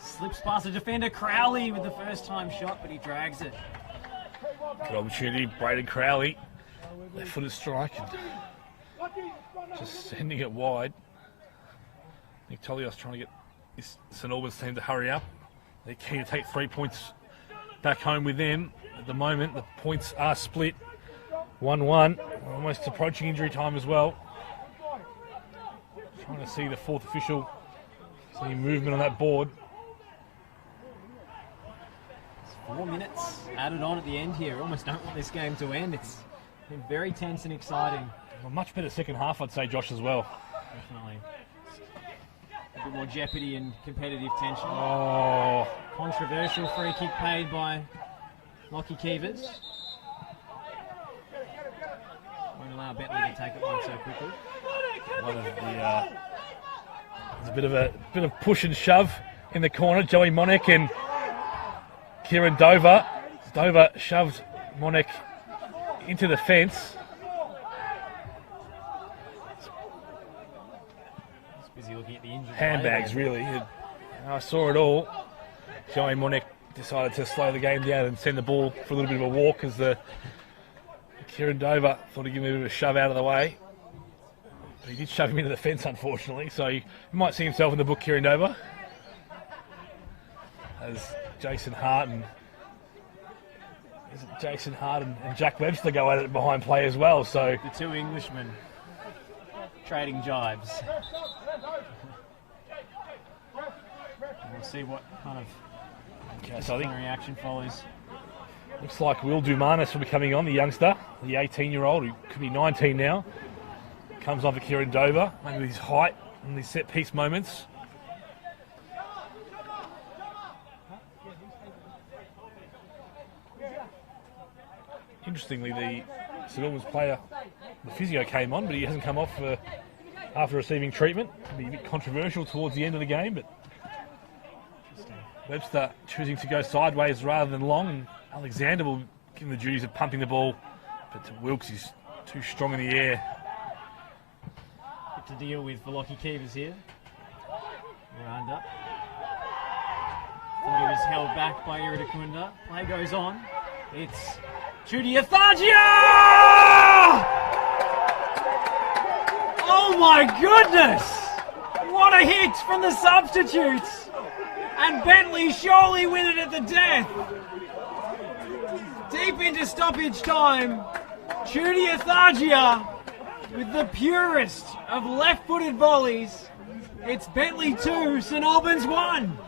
Slips past the defender, Crowley with the first time shot, but he drags it. Good opportunity, Braden Crowley. Left-footed strike and just sending it wide. Nick Tolios trying to get this St Albans team to hurry up. They're keen to take 3 points back home with them. At the moment, the points are split 1-1. Almost approaching injury time as well. Trying to see the fourth official. See movement on that board. 4 minutes added on at the end here. Almost don't want this game to end. It's been very tense and exciting. A much better second half, I'd say, Josh, as well. Definitely. A bit more jeopardy and competitive tension. Oh, Controversial free kick paid by Lockie Keevers. Won't allow Bentley to take it on so quickly. one of the there's a bit of push and shove in the corner. Joey Monick and Kieran Dover. Dover shoved Monek into the fence. He's busy looking at the injured Handbags, player. really. I saw it all. Joey Monek decided to slow the game down and send the ball for a little bit of a walk as the Kieran Dover thought he'd give him a bit of a shove out of the way. But he did shove him into the fence, unfortunately, so he might see himself in the book, Kieran Dover. As Jason Hart and Jack Webster go at it behind play as well. So The two Englishmen trading jibes. We'll see what kind of so I think reaction follows. looks like Will Dumanis will be coming on, the youngster, the 18-year-old, who could be 19 now. Comes on for Kieran Dover, maybe with his height and these set-piece moments. Interestingly, the St Albans player, the physio, came on, but he hasn't come off after receiving treatment. It'll be a bit controversial towards the end of the game, but Webster choosing to go sideways rather than long, and Alexander will give him the duties of pumping the ball, but Wilkes is too strong in the air. Good to deal with for Lockie Keevers here. Miranda. Thought he was held back by Iridakunda. Play goes on. It's Judy Athagia! Oh my goodness! What a hit from the substitutes! And Bentley surely win it at the death. Deep into stoppage time, Judy Athagia with the purest of left-footed volleys. It's Bentley 2, St Albans 1.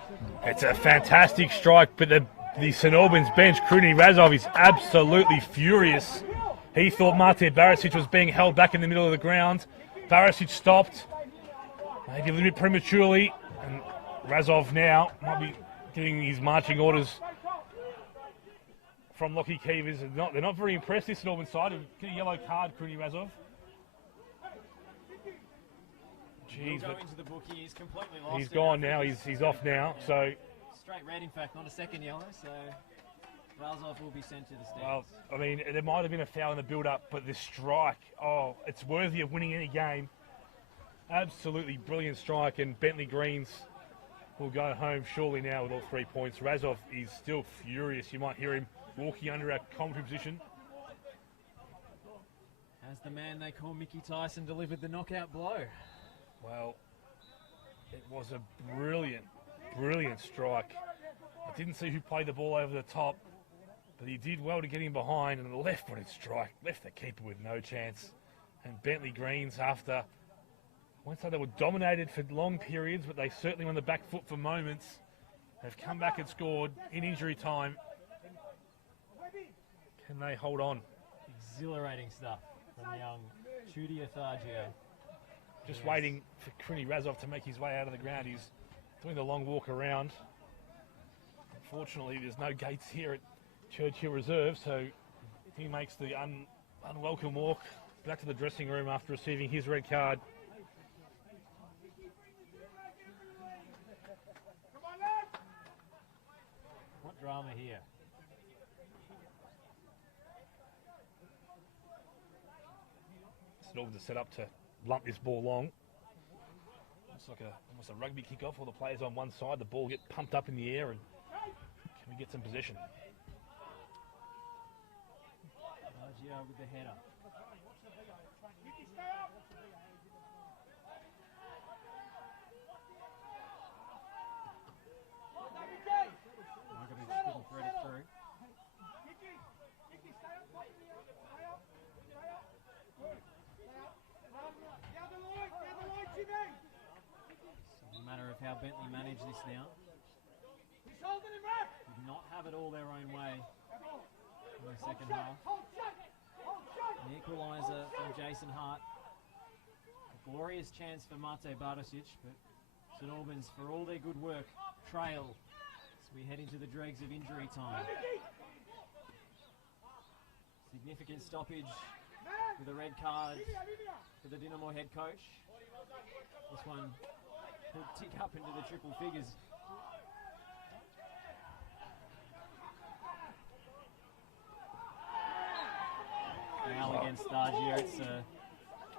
It's a fantastic strike, but the St Albans bench, Kruni Razov, is absolutely furious. He thought Mate Barisic was being held back in the middle of the ground. Barisic stopped, maybe a little bit prematurely, and Razov now might be getting his marching orders from Lockie Keevers. They're not very impressed, this St Albans side. Get a yellow card, Kruni Razov. Jeez, He'll go into the bookie. He's completely lost. He's gone now. He's off now. Yeah. So straight red, in fact, not a second yellow. So Razov will be sent to the stands. well, I mean, there might have been a foul in the build-up, but this strike, it's worthy of winning any game. Absolutely brilliant strike, and Bentley Greens will go home surely now with all 3 points. Razov is still furious. You might hear him walking under our commentary position. Has the man they call Mickey Tyson delivered the knockout blow? Well, it was a brilliant, brilliant strike. I didn't see who played the ball over the top, but he did well to get him behind, and the left-footed strike left the keeper with no chance. And Bentley Greens, after, I won't say they were dominated for long periods, but they certainly were on the back foot for moments. They've come back and scored in injury time. Can they hold on? Exhilarating stuff from young Judy Athagia. Just waiting for Kruni Razov to make his way out of the ground. He's doing the long walk around. Unfortunately, there's no gates here at Churchill Reserve, so he makes the unwelcome walk back to the dressing room after receiving his red card. What drama here? St Albans are set up to lump this ball long. It's like almost a rugby kickoff. All the players on one side, the ball get pumped up in the air, and can we get some possession? Athagia with the header. Markovic couldn't thread it through. It's a matter of how Bentley manage this now. Did not have it all their own way in the second half. An equaliser from Jason Hart. A glorious chance for Mate Barisic, but St Albans, for all their good work, trail as we head into the dregs of injury time. Significant stoppage with a red card for the Dinamo head coach. This one will tick up into the triple figures. against Thargia. It's a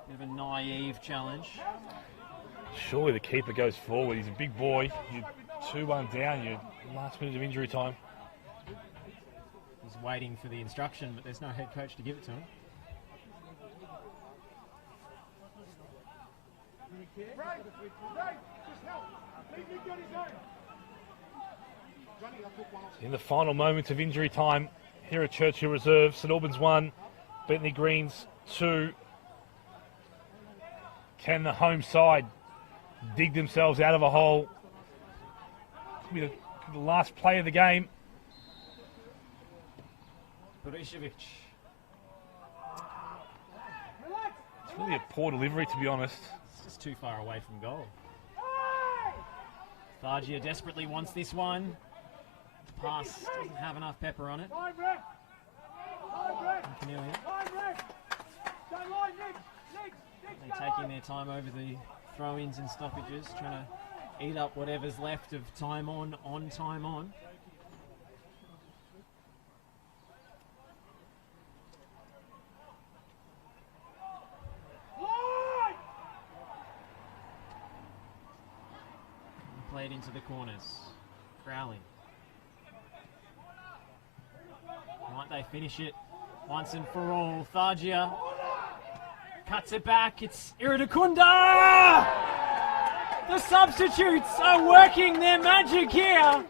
bit of a naive challenge. Surely the keeper goes forward. He's a big boy. You're 2-1 down. You're last minute of injury time. He's waiting for the instruction, but there's no head coach to give it to him. In the final moments of injury time, here at Churchill Reserve, St Albans 1, Bentleigh Greens 2. Can the home side dig themselves out of a hole? Could be the last play of the game. Boricevic. It's really a poor delivery, to be honest. It's just too far away from goal. Thargia desperately wants this one. Pass doesn't have enough pepper on it. They're taking their time over the throw-ins and stoppages, trying to eat up whatever's left of time on, time on. Played into the corners. Crowley. Might they finish it once and for all? Thargia cuts it back. It's Iridakunda! The substitutes are working their magic here.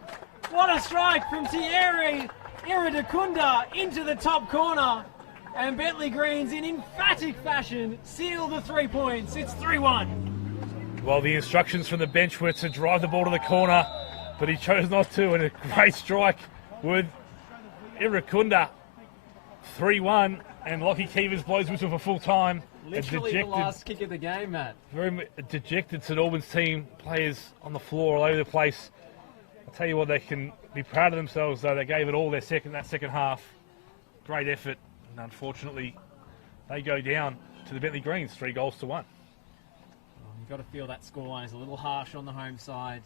What a strike from Thierry Iridakunda into the top corner. And Bentley Greens, in emphatic fashion, seal the 3 points. It's 3-1. Well, the instructions from the bench were to drive the ball to the corner, but he chose not to, and a great strike with Iridakunda. 3-1, and Lockie Keevers blows whistle for full time. Literally the last kick of the game, Matt. Very dejected St Albans team, players on the floor all over the place. I'll tell you what, they can be proud of themselves though. They gave it all that second half. Great effort, and unfortunately they go down to the Bentley Greens, 3-1. You've got to feel that scoreline is a little harsh on the home side,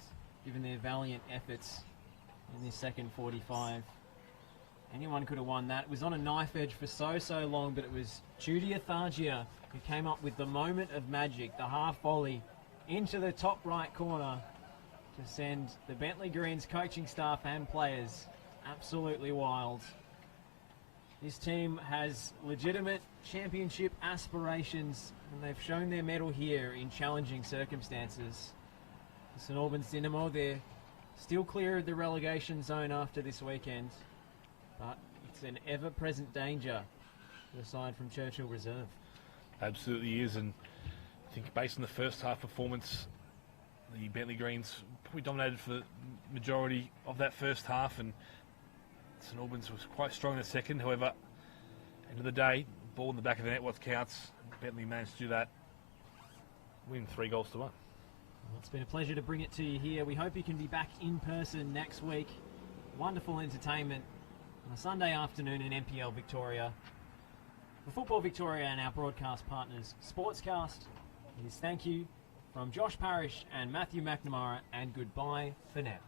given their valiant efforts in this second 45. Anyone could have won that. It was on a knife edge for so long, but it was Judia Thargia who came up with the moment of magic, the half volley into the top right corner to send the Bentley Greens coaching staff and players absolutely wild. This team has legitimate championship aspirations, and they've shown their mettle here in challenging circumstances. The St Albans Dynamo, they're still clear of the relegation zone after this weekend, but it's an ever-present danger aside from Churchill Reserve. Absolutely is, and I think based on the first half performance, the Bentley Greens probably dominated for the majority of that first half, and St Albans was quite strong in the second. However, end of the day, ball in the back of the net, what counts. Bentley managed to do that, win 3-1. Well, it's been a pleasure to bring it to you here. We hope you can be back in person next week. Wonderful entertainment on a Sunday afternoon in NPL Victoria. For Football Victoria and our broadcast partners, Sportscast, it is thank you from Josh Parrish and Matthew McNamara, and goodbye for now.